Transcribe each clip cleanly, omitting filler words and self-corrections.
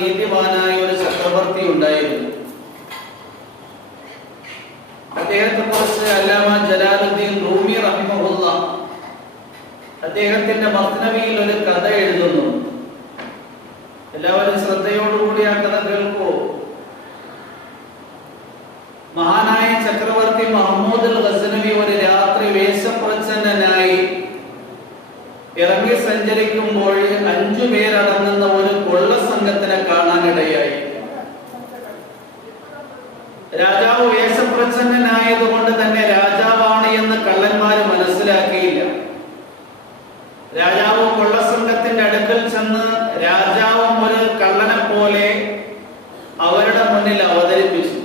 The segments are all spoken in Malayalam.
നീതിമാനായ ഒരു ചക്രവർത്തി ഉണ്ടായിരുന്നു. അദ്ദേഹത്തെ കുറിച്ച് അല്ലാമ ജലാലുദ്ദീൻ റൂമി റഹിമഹുല്ലാഹ് അദ്ദേഹത്തിന്റെ മസ്നവിയിൽ ഒരു കഥ എഴുതുന്നു. എല്ലാവരും ശ്രദ്ധയോടുകൂടി ആ കഥ കേൾക്കൂ. മഹാനായ ചക്രവർത്തി മഹ്മൂദ് അൽ ഗസ്നവി ഒരു രാത്രി വേഷപ്രച്ഛന്നനായി ഇറങ്ങി സഞ്ചരിക്കുമ്പോൾ 5 പേരടങ്ങുന്ന ഒരു കൊള്ള സംഘത്തിനെ കാണാനിടയായി. രാജാവ് വേഷപ്രച്ഛന്നനായതുകൊണ്ട് തന്നെ രാജാവാണ് എന്ന് കള്ളന്മാര് മനസ്സിലാക്കിയില്ല. രാജാവ് കൊള്ളസംഘത്തിന്റെ അടുക്കൽ ചെന്ന് രാജാവും ഒരു കള്ളനെ പോലെ അവരുടെ മുന്നിൽ അവതരിപ്പിച്ചു.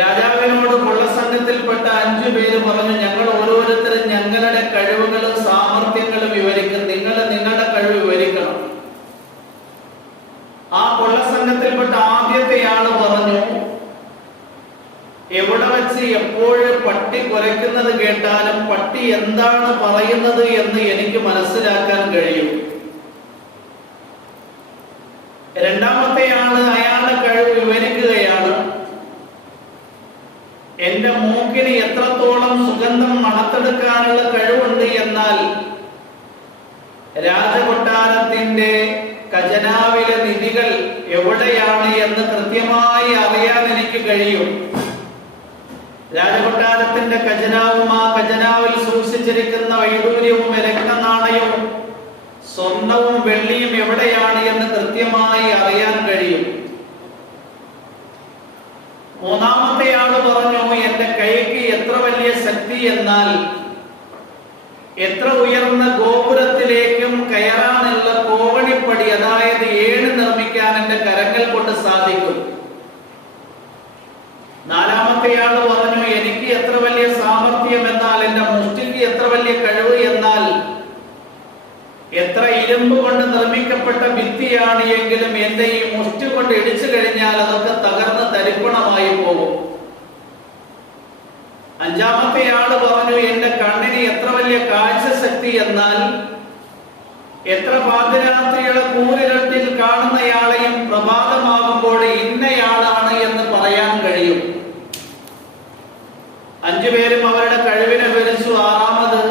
രാജാവിനോട് കൊള്ളസംഘത്തിൽപ്പെട്ട 5 പേര് പറഞ്ഞു, ഞങ്ങൾ ഓരോരുത്തരും ഞങ്ങളുടെ കഴിവുകളും സാമർഥ്യങ്ങളും വിവരിക്കും, നിങ്ങൾ നിങ്ങളുടെ കഴിവ് വിവരിക്കണം. ആ കൊള്ളസംഘത്തിൽപ്പെട്ട ആദ്യത്തെയാള് പറഞ്ഞു, എവിടെ വെച്ച് എപ്പോഴും പട്ടി കുരയ്ക്കുന്നത് കേട്ടാലും പട്ടി എന്താണ് പറയുന്നത് എന്ന് എനിക്ക് മനസ്സിലാക്കാൻ കഴിയും. രണ്ടാമത്തെയാള് അയാളുടെ കഴിവ് വിവരിക്കുകയാണ്, എന്റെ മൂക്കിന് എത്രത്തോളം സുഗന്ധം മണത്തെടുക്കാനുള്ള കഴിവുണ്ട്, എന്നാൽ രാജകൊട്ടാരത്തിന്റെ ഖജനാവിലെ നിധികൾ എവിടെയാണ് എന്ന് കൃത്യമായി അറിയാൻ എനിക്ക് കഴിയും. രാജകൊട്ടാരത്തിന്റെ ഖജനാവും ആ ഖജനാവിൽ സൂക്ഷിച്ചിരിക്കുന്ന വൈഡൂര്യവും രത്നനാണയവും സ്വർണവും വെള്ളിയും എവിടെയാണ് എന്ന് കൃത്യമായി അറിയാൻ കഴിയും. മൂന്നാമത്തെയാള് പറഞ്ഞു, എന്റെ കൈക്ക് എത്ര വലിയ ശക്തി, എന്നാൽ എത്ര ഉയർന്ന ഗോപുരത്തിലേക്കും കയറാനുള്ള കോവണിപ്പടി, അതായത് ഏണ് നിർമ്മിക്കാൻ എന്റെ കരങ്ങൾ കൊണ്ട് സാധിക്കും. നാലാമത്തെയാള് പറഞ്ഞു, എനിക്ക് എത്ര വലിയ സാമർഥ്യം, എന്നാൽ എന്റെ മുഷ്ടിക്ക് എത്ര വലിയ കഴിവ്, എന്നാൽ എത്ര ഇരുമ്പ് കൊണ്ട് നിർമ്മിക്കപ്പെട്ട ഭിത്തിയാണ് എങ്കിലും എന്റെ ഈ മുഷ്ടി കൊണ്ട് ഇടിച്ചു കഴിഞ്ഞാൽ അതൊക്കെ തകർന്ന് തരിപ്പണമായി പോകും. അഞ്ചാമത്തെയാള് പറഞ്ഞു, എന്റെ കണ്ണിന് എത്ര വലിയ കാഴ്ച ശക്തി, എന്നാൽ എത്ര പാതിരാത്രിയുടെ കൂരിരട്ടിൽ കാണുന്നയാളെയും പ്രഭാതമാകുമ്പോൾ ഇന്നയാളാണ് എന്ന് പറയാൻ കഴിയും. 5 പേരും അവരുടെ കഴിവിനെ വിവരിച്ചു. ആറാമത്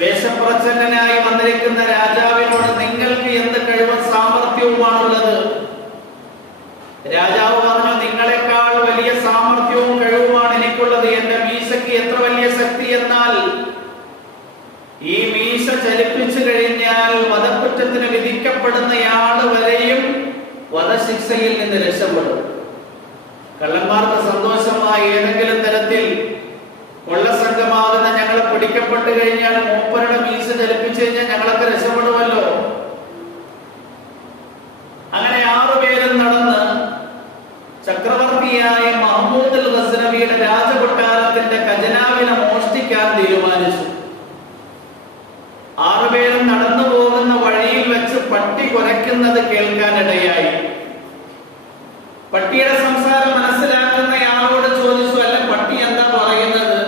വേഷപ്രച്ഛന്നനായി വന്നിരിക്കുന്ന രാജാവിനോട്, നിങ്ങൾക്ക് എന്ത് കഴിവും സാമർഥ്യവുമാണുള്ളത്? രാജാവ് പറഞ്ഞു, നിങ്ങളെക്കാൾ വലിയ സാമർഥ്യവും കഴിവുമാണ് എനിക്കുള്ളത്. എന്റെ മീശയ്ക്ക് എത്ര വലിയ ശക്തി, എന്നാൽ ഈ മീശ ചലിപ്പിച്ചു കഴിഞ്ഞാൽ വധക്കുറ്റത്തിന് വിധിക്കപ്പെടുന്നയാള് വരെയും വധശിക്ഷയിൽ നിന്ന് രക്ഷപ്പെടും. കള്ളന്മാർക്ക് സന്തോഷമായി ഏതെങ്കിലും തരത്തിൽ കൊള്ളസംഘമാകുന്ന ഞങ്ങൾ പിടിക്കപ്പെട്ടു കഴിഞ്ഞാൽ മൂപ്പരുടെ മീശ ചലിപ്പിച്ചു കഴിഞ്ഞാൽ ഞങ്ങളൊക്കെ രക്ഷപ്പെടുമല്ലോ. അങ്ങനെ 6 പേരും നടന്ന് ചക്രവർത്തിയായ മഹ്മൂദ് അൽ ഗസ്നവിയുടെ രാജകൊട്ടാരത്തിന്റെ ഖജനാവിനെ മോഷ്ടിക്കാൻ തീരുമാനിച്ചു. 6 പേരും നടന്നു പോകുന്ന വഴിയിൽ വെച്ച് പട്ടി കുരയ്ക്കുന്നത് കേൾക്കാനിടയായി. പട്ടിയുടെ സംസാരം മനസ്സിലാക്കുന്നയാളോട് ചോദിച്ചു, അല്ല പട്ടി എന്താ പറയുന്നത്?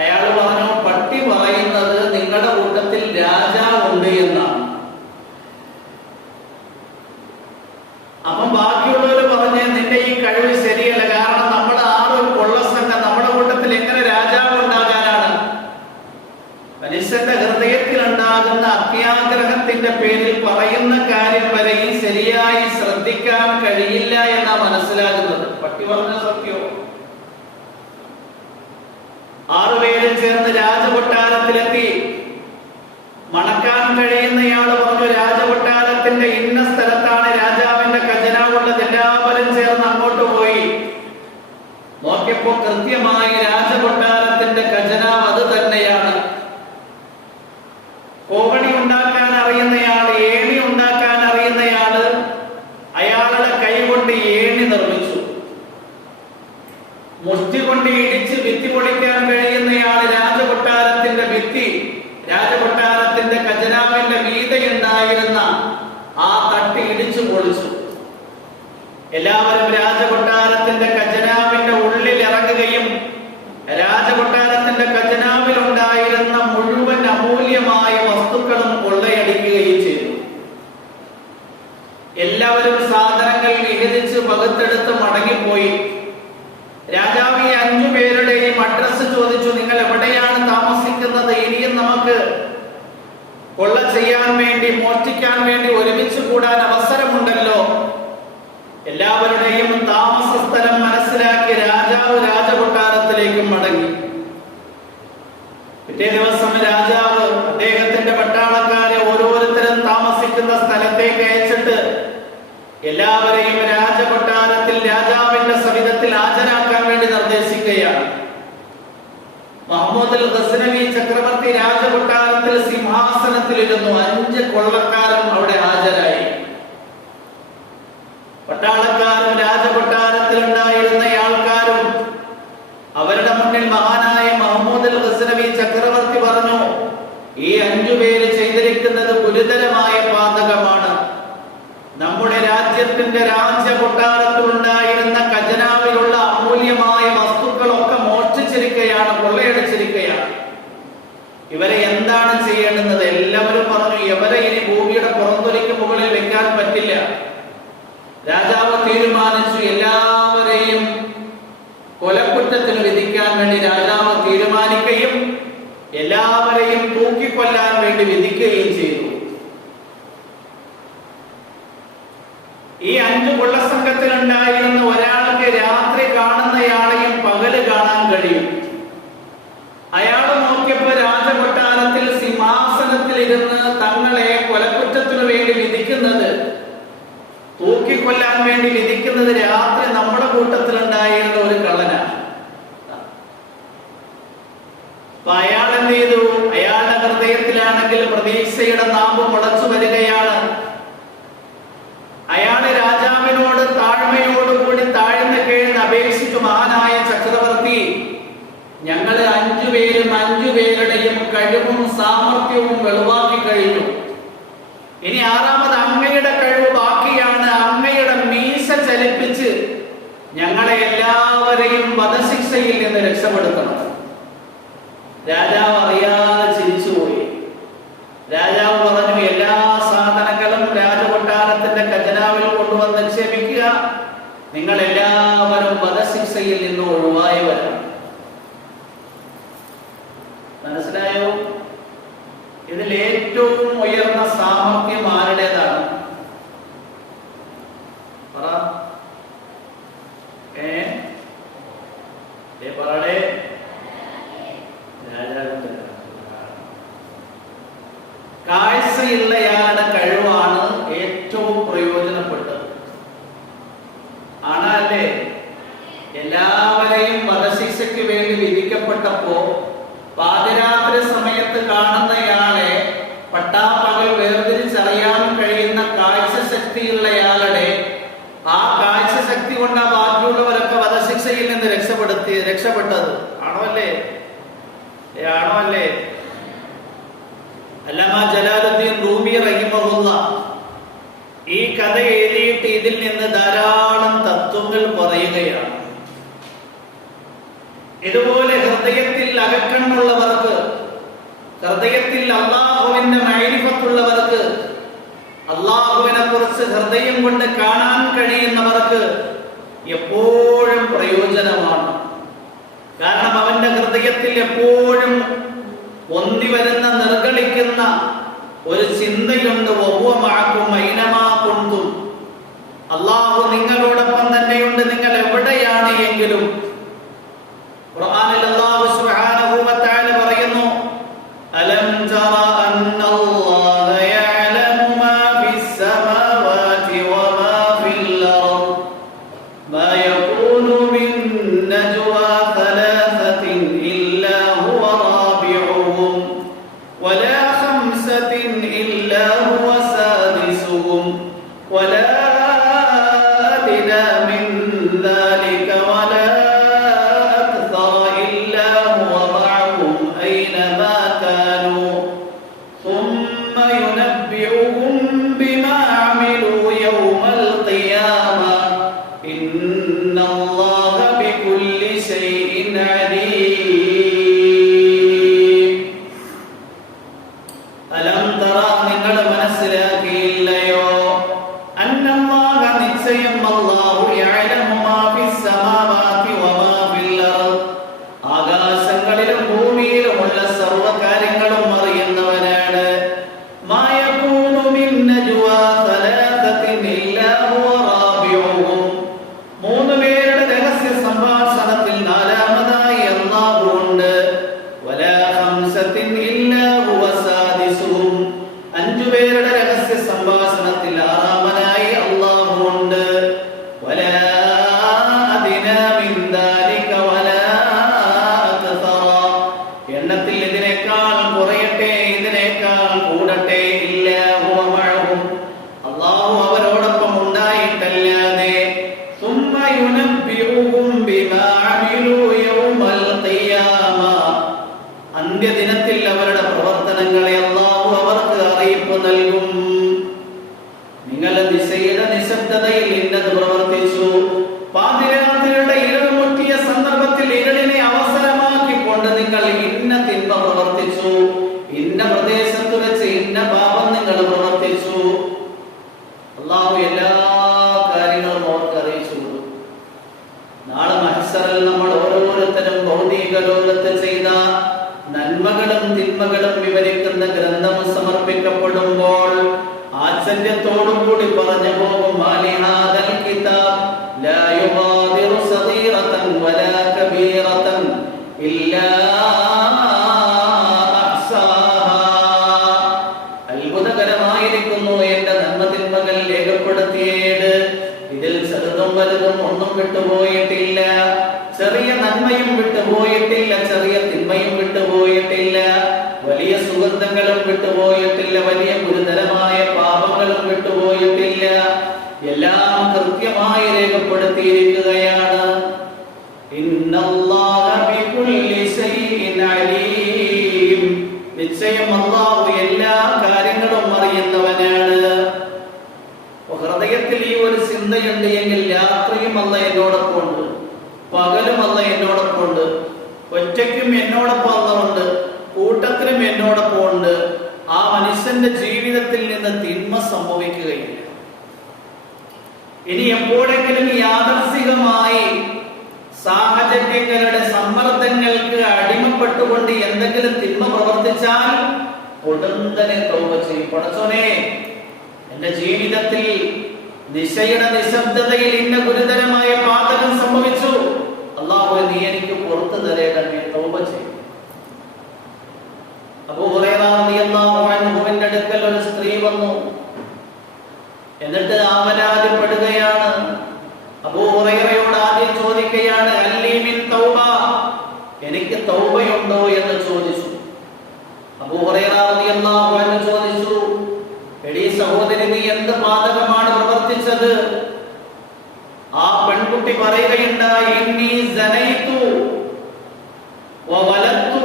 അയാൾ പറഞ്ഞു, പട്ടി പറയുന്നത് നിങ്ങളുടെ കൂട്ടത്തിൽ രാജാവുണ്ട് എന്നാണ്. അപ്പം ബാക്കിയുള്ളവര് പറഞ്ഞ്, നിന്റെ ഈ കഴിവ് ശരിയല്ല, കാരണം നമ്മൾ 6 കൊള്ളസംഘം, നമ്മുടെ കൂട്ടത്തിൽ എങ്ങനെ രാജാവ് ഉണ്ടാകാനാണ്? മനുഷ്യന്റെ ഹൃദയത്തിൽ ഉണ്ടാകുന്ന അത്യാഗ്രഹത്തിന്റെ പേരിൽ പറയുന്ന കാര്യം വരെയും ശരിയായി ശ്രദ്ധിക്കാൻ കഴിയില്ല എന്നാ മനസ്സിലാകുന്നത്. പട്ടി പറഞ്ഞ സത്യോ? 6 പേരും ചേർന്ന് രാജകൊട്ടാരത്തിലെത്തി. മണക്കാൻ കഴിയുന്നയാള് പറഞ്ഞു, രാജകൊട്ടാരത്തിന്റെ ഇന്ന സ്ഥലത്താണ് രാജാവിന്റെ ഖജനാവുള്ളത്. എല്ലാവരും ചേർന്ന് അങ്ങോട്ട് പോയി നോക്കിയപ്പോ കൃത്യമായി രാജകൊട്ടാരത്തിന്റെ ഖജനാവ് അത് തന്നെയാണ്. കോവണി ഉണ്ടാക്കാൻ അറിയുന്നയാള്, ഏണി ഉണ്ടാക്കാൻ അറിയുന്നയാള് അയാളുടെ കൈ കൊണ്ട് ഏണി നിർമ്മിച്ചു. മുഷ്ടി കൊണ്ട് ഇടിച്ച് ഭിത്തി പൊളിക്കാൻ കഴിയുന്നയാള് രാജകൊട്ടാരത്തിന്റെ ഭിത്തി, രാജകൊട്ടാരത്തിന്റെ ഖജനാവിന്റെ മീതയുണ്ടായിരുന്ന ആ തട്ടി ഇടിച്ചു പൊളിച്ചു. എല്ലാവരും രാജകൊട്ടാരത്തിന്റെ ഖജനാവിന്റെ ഉള്ളിൽ ഇറങ്ങുകയും രാജകൊട്ടാരത്തിന്റെ ഖജനാവിൽ ഉണ്ടായിരുന്ന മുഴുവൻ അമൂല്യമായ വസ്തുക്കളും കൊള്ളയടിക്കുകയും ചെയ്തു. കൊള്ള ചെയ്യാൻ വേണ്ടി, മോഷ്ടിക്കാൻ വേണ്ടി ഒരുമിച്ച് കൂടാൻ അവസരമുണ്ടല്ലോ. എല്ലാവരുടെയും താമസ സ്ഥലം മനസ്സിലാക്കി രാജാവ് രാജകൊട്ടാരത്തിലേക്ക് മടങ്ങി. പിറ്റേ ദിവസം രാജാവ് അദ്ദേഹത്തിന്റെ പട്ടാളക്കാരെ ഓരോരുത്തരും താമസിക്കുന്ന സ്ഥലത്തേക്ക് അയച്ചിട്ട് എല്ലാവരെയും രാജകൊട്ടാരത്തിൽ രാജാവിന്റെ സവിധത്തിൽ ഹാജരാക്കാൻ വേണ്ടി നിർദ്ദേശിക്കുകയാണ്. മഹ്മൂദ് ഗസ്നവി ചക്രവർത്തി രാജകൊട്ടാരത്തിൽ സിംഹാസനത്തിലിരുന്നു. 5 കൊള്ളക്കാരും അവിടെ ഹാജരായി. പട്ടാളക്കാരും രാജകൊട്ടാരത്തിൽ ഉണ്ടായിരുന്ന ആൾക്കാരും അവരുടെ മുന്നിൽ മഹാനായ മഹ്മൂദ് ഗസ്നവി ചക്രവർത്തി പറഞ്ഞു, ഈ 5 പേര് ചെയ്തിരിക്കുന്നത് ഗുരുതരമായ പാതകമാണ്. നമ്മുടെ രാജ്യത്തിന്റെ രാജകൊട്ടാരത്തിൽ ഉണ്ടായിരുന്ന ഖജനാവിലുള്ള അമൂല്യമായ വസ്തുക്കളൊക്കെ മോഷ്ടിച്ചിരിക്കുകയാണ്, കൊള്ളയടിച്ചിരിക്കുകയാണ്. ഇവരെ എന്താണ് ചെയ്യേണ്ടുന്നത്? എല്ലാവരും പറഞ്ഞു, ഇവരെ ഇനി ഭൂമിയുടെ പുറത്തൊലിക്ക് മുകളിൽ വെക്കാൻ പറ്റില്ല. രാജാവ് തീരുമാനിച്ചു, എല്ലാവരെയും കൊലക്കുറ്റത്തിന് വിധിക്കാൻ വേണ്ടി രാജാവ് തീരുമാനിക്കുകയും എല്ലാവരെയും തൂക്കിക്കൊല്ലാൻ വേണ്ടി വിധിക്കുകയും ചെയ്തു. ഈ 5 കൊള്ളസംഘത്തിൽ ഉണ്ടായിരുന്ന ഒരാൾക്ക് രാത്രി കാണുന്നയാളെയും പകല് കാണാൻ കഴിയും. അയാൾ നോക്കിയപ്പോ രാജകൊട്ടാരത്തിൽ സിംഹാസനത്തിൽ ഇരുന്ന് തങ്ങളെ കൊലക്കുറ്റത്തിനു വേണ്ടി വിധിക്കുന്നത്, തൂക്കിക്കൊല്ലാൻ വേണ്ടി വിധിക്കുന്നത് രാത്രി നമ്മുടെ കൂട്ടത്തിൽ ഉണ്ടായിരുന്ന ഒരു കള്ളനാണ്. അപ്പൊ അയാൾ എന്ത് ചെയ്തു? അയാളുടെ ഹൃദയത്തിലാണെങ്കിൽ പ്രതീക്ഷയുടെ നാമ്പ് മുളച്ചു വരികയാണ്. അയാള് രാജാവിനോട് താഴ്മയോടുകൂടി താഴ്ന്ന കേഴ്ന്ന് അപേക്ഷിച്ചു, മഹാനായ ചക്രവർത്തി, ഞങ്ങൾ 5 പേരും 5 പേരുടെയും കഴിവും സാമർഥ്യവും വെളിവാക്കി കഴിഞ്ഞു. ഇനി 6ാമത് അങ്ങയുടെ കഴിവ് ബാക്കിയാണ്. അങ്ങയുടെ മീശ ചലിപ്പിച്ച് ഞങ്ങളെ എല്ലാവരെയും വധശിക്ഷയിൽ നിന്ന് രക്ഷപ്പെടുത്തണം. രാജാവ് അറിയാതെ ചിരിച്ചുപോയി. രാജാവ് പറഞ്ഞു, എല്ലാ സാധനങ്ങളും രാജകൊട്ടാരത്തിന്റെ ഖജനാവിൽ കൊണ്ടുവന്ന് നിക്ഷേപിക്കുക. നിങ്ങൾ എല്ലാവരും വധശിക്ഷയിൽ നിന്ന് ഒഴിവായവരാണ്. മനസ്സിലായോ? ഇതിൽ ഏറ്റവും ഉയർന്ന സാമർഥ്യം ആരുടേതാണ്? പറ. പറയേ. രാജാവിന്റെ കാഴ്ചയുള്ളയാളുടെ കഴിവാണ് ഏറ്റവും പ്രയോജനപ്പെട്ടത്. ആണല്ലേ? എല്ലാവരെയും വധശിക്ഷയ്ക്ക് വേണ്ടി വിധിക്കപ്പെട്ടപ്പോ പാതിരാത്രി സമയത്ത് കാണുന്നയാളെ പട്ടാപ്പകൽ വേർതിരിച്ചറിയാൻ കഴിയുന്ന കാഴ്ച ശക്തിയുള്ളയാളുടെ ആ കാഴ്ച ശക്തി കൊണ്ട് ബാക്കിയുള്ളവരൊക്കെ വധശിക്ഷയിൽ നിന്ന് രക്ഷപ്പെട്ടത്. ആണോ അല്ലേ? ആണോ അല്ലേ? അല്ലാമ ജലാലുദ്ദീൻ റൂമി റഹിമഹുല്ലാഹ് ഈ കഥ എഴുതിയിട്ട് ഇതിൽ നിന്ന് ധാരാളം തത്വങ്ങൾ പറയുകയാണ്. ഇതുപോലെ ഹൃദയത്തിൽ അകക്കണ്ണുള്ളവർക്ക്, ഹൃദയത്തിൽ അല്ലാഹുവിന്റെ മഅരിഫത്തുള്ളവർക്ക്, അല്ലാഹുവിനെ കുറിച്ച് ഹൃദയം കൊണ്ട് കാണാൻ കഴിയുന്നവർക്ക് എപ്പോഴും പ്രയോജനമാണ്. കാരണം അവന്റെ ഹൃദയത്തിൽ എപ്പോഴും ഒന്നി വരുന്ന, നിർഗളിക്കുന്ന ഒരു ചിന്തയുണ്ട്. അല്ലാഹു നിങ്ങളോടൊപ്പം തന്നെയുണ്ട്, നിങ്ങൾ എവിടെയാണ് എങ്കിലും. ഖുർആനിൽ അല്ലാഹു സുബ്ഹാനഹു വ തആല പറയുന്നു, അലം തറ അന്നല്ലാഹ യഅലമു മാ ഫിസ് സമാവാതി വമാ ഫിൽ അർദ് മാ യകൂനു മിൻ നജ്വാ തലാസത്തിൻ ഇല്ലാ ഹുവ റാബിഉഹും വലാ ഖംസത്തിൻ ഇല്ലാ ഹുവ സാദിസുഹും വലാ അദ്നാ മിൻ ദാലിക വലാ കേൾക്കപ്പെടുമ്പോൾ ആശ്ചര്യത്തോടുകൂടി പറഞ്ഞു പോകും, മാലിഹാദൽ കിതാബ് ലാ യുഗാദിറു സഗീറതൻ വലാ കബീറതൻ ഇല്ലാ അഹ്സാഹാ. അത്ഭുതകരമായിരിക്കുന്നു എന്റെ നന്മതിന്മകൾ രേഖപ്പെടുത്തിയത്, ഇതിൽ ചെറുതും വലുതും ഒന്നും വിട്ടുപോയിട്ടില്ല. ചെറിയ നന്മയും വിട്ടുപോയിട്ടില്ല, ചെറിയ തിന്മയും വിട്ടുപോയിട്ടില്ല, വലിയ സുഗന്ധങ്ങളും വിട്ടുപോയിട്ടില്ല, വലിയ ഗുരുതരമായ പാപങ്ങളും വിട്ടുപോയിട്ടില്ല. എല്ലാം കൃത്യമായി രേഖപ്പെടുത്തിയിരിക്കുകയാണ്. ഇന്നല്ലാഹ ബികുല്ലി ശൈഇൻ അലീം. നിശ്ചയം അല്ലാഹു എല്ലാ കാര്യങ്ങളും അറിയുന്നവനാണ്. ഹൃദയത്തിൽ ഈ ഒരു ചിന്തയുണ്ട് എങ്കിൽ രാത്രിയും അല്ല എന്നോടൊപ്പം ഉണ്ട്, പകലും അല്ല എന്നോടൊപ്പം ഉണ്ട്, ഒറ്റയ്ക്കും എന്നോടൊപ്പം അല്ല ഉണ്ട്, കൂട്ടത്തിലും എന്നോടൊപ്പം ഉണ്ട്. ആ മനുഷ്യന്റെ ജീവിതത്തിൽ നിന്ന് തിന്മ സംഭവിക്കുകയില്ല. ഇനി എപ്പോഴെങ്കിലും യാദർശികമായി സാഹചര്യങ്ങളുടെ സമ്മർദ്ദങ്ങൾക്ക് അടിമപ്പെട്ടുകൊണ്ട് എന്തെങ്കിലും തിന്മ പ്രവർത്തിച്ചാൽ ഉടനെ തൗബ ചെയ്യും. പടച്ചോനെ, എന്റെ ജീവിതത്തിൽ നിശയുടെ നിശബ്ദതയിൽ ഇന്ന ഗുരുതരമായ പാതകം സംഭവിച്ചു, അല്ലാഹു നീ എനിക്ക് പുറത്തു തരേണമേ, തൗബ ചെയ്യും. അബൂ ഹുറൈറ റളിയല്ലാഹു അൻഹുവിന്റെ അടുക്കൽ ഒരു സ്ത്രീ വന്നു. എന്നിട്ട് ആവലാതിപ്പെടുകയാണ്. അബൂ ഹുറൈറയോട് ആദ്യം ചോദിക്കുകയാണ്, അല്ലീ മിൻ തൗബ, എനിക്ക് തൗബയുണ്ടോ എന്ന് ചോദിച്ചു. അബൂ ഹുറൈറ റളിയല്ലാഹു അൻഹു ചോദിച്ചു, എടീ സഹോദരി, നീ എന്ത് പാതകമാണ് പ്രവർത്തിച്ചത്? ആ പെൺകുട്ടി പറയുകയുണ്ടായി, ഇന്നി സനൈതു വവലത്തു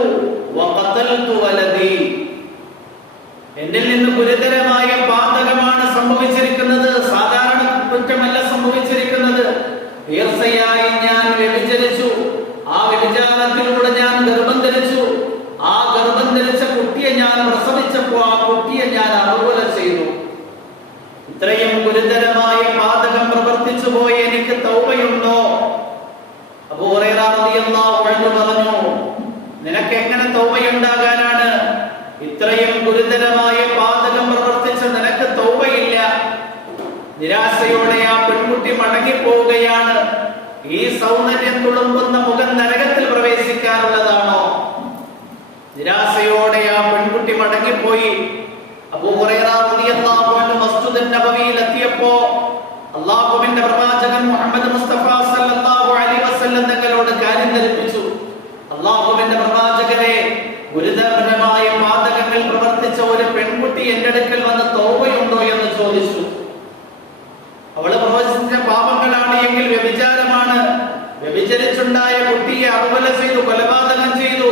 വഖതൽതു വലദി. എന്നിൽ നിന്ന് ഗുരുതരമായ പാതകമാണ് സംഭവിച്ചിരിക്കുന്നത്, സാധാരണ കുറ്റമല്ല സംഭവിച്ചിരിക്കുന്നത്. തീർച്ചയായി ഞാൻ വ്യഭിചരിച്ചു, ആ വ്യഭിചാരത്തിലൂടെ ഞാൻ ഗർഭം ധരിച്ചു, ആ ഗർഭം ധരിച്ച കുട്ടിയെ ഞാൻ പ്രസവിച്ചപ്പോൾ ആ കുട്ടിയെ ഞാൻ അറുകൊല ചെയ്തു. ഇത്രയും ഗുരുതരമായ പാതകം പ്രവർത്തിച്ചു പോയി, എനിക്ക് തൗബയുണ്ടോ? അബൂ ഹുറൈറ റളിയല്ലാഹു അൻഹു പറഞ്ഞു, നിനക്ക് എങ്ങനെ തൗബയുണ്ടാകാനാണ്? ഇത്രയും ഗുരുതരമായ പാതകം പ്രവർത്തിച്ച നിനക്ക് തൗബയില്ല. നിരാശയോടെ ആ പെൺകുട്ടി മടങ്ങിപ്പോവുകയാണ്. ഈ സൗന്ദര്യം തുളുമ്പുന്ന മുഖം നരകത്തിൽ പ്രവേശിക്കാനുള്ളതാണോ? നിരാശയോടെ ആ പെൺകുട്ടി മടങ്ങിപ്പോയി. അബൂ ഹുറൈറ റളിയല്ലാഹു അൻഹു മസ്ജിദുൻ നബവിയിൽ എത്തിയപ്പോ അല്ലാഹുവിന്റെ പ്രവാചകൻ മുഹമ്മദ് മുസ്തഫ സല്ലല്ലാഹു അലൈഹി വസല്ലം തങ്ങളോട് കാര്യം ധരിപ്പിച്ചു. അല്ലാഹുവിന്റെ പ്രവാചകരെ, ഗുരുതരമായ പാതകങ്ങൾ പ്രവർത്തിച്ച ഒരു പെൺകുട്ടി എന്റെ അടുക്കൽ വന്ന് തൗബയുണ്ടോ എന്ന് ചോദിച്ചു. അവള് പ്രവചിച്ച പാപങ്ങളാണ് എങ്കിൽ വ്യഭിചാരമാണ്, വ്യഭിചരിച്ചുണ്ടായ കുട്ടിയെ അറുകൊല ചെയ്തു, കൊലപാതകം ചെയ്തു.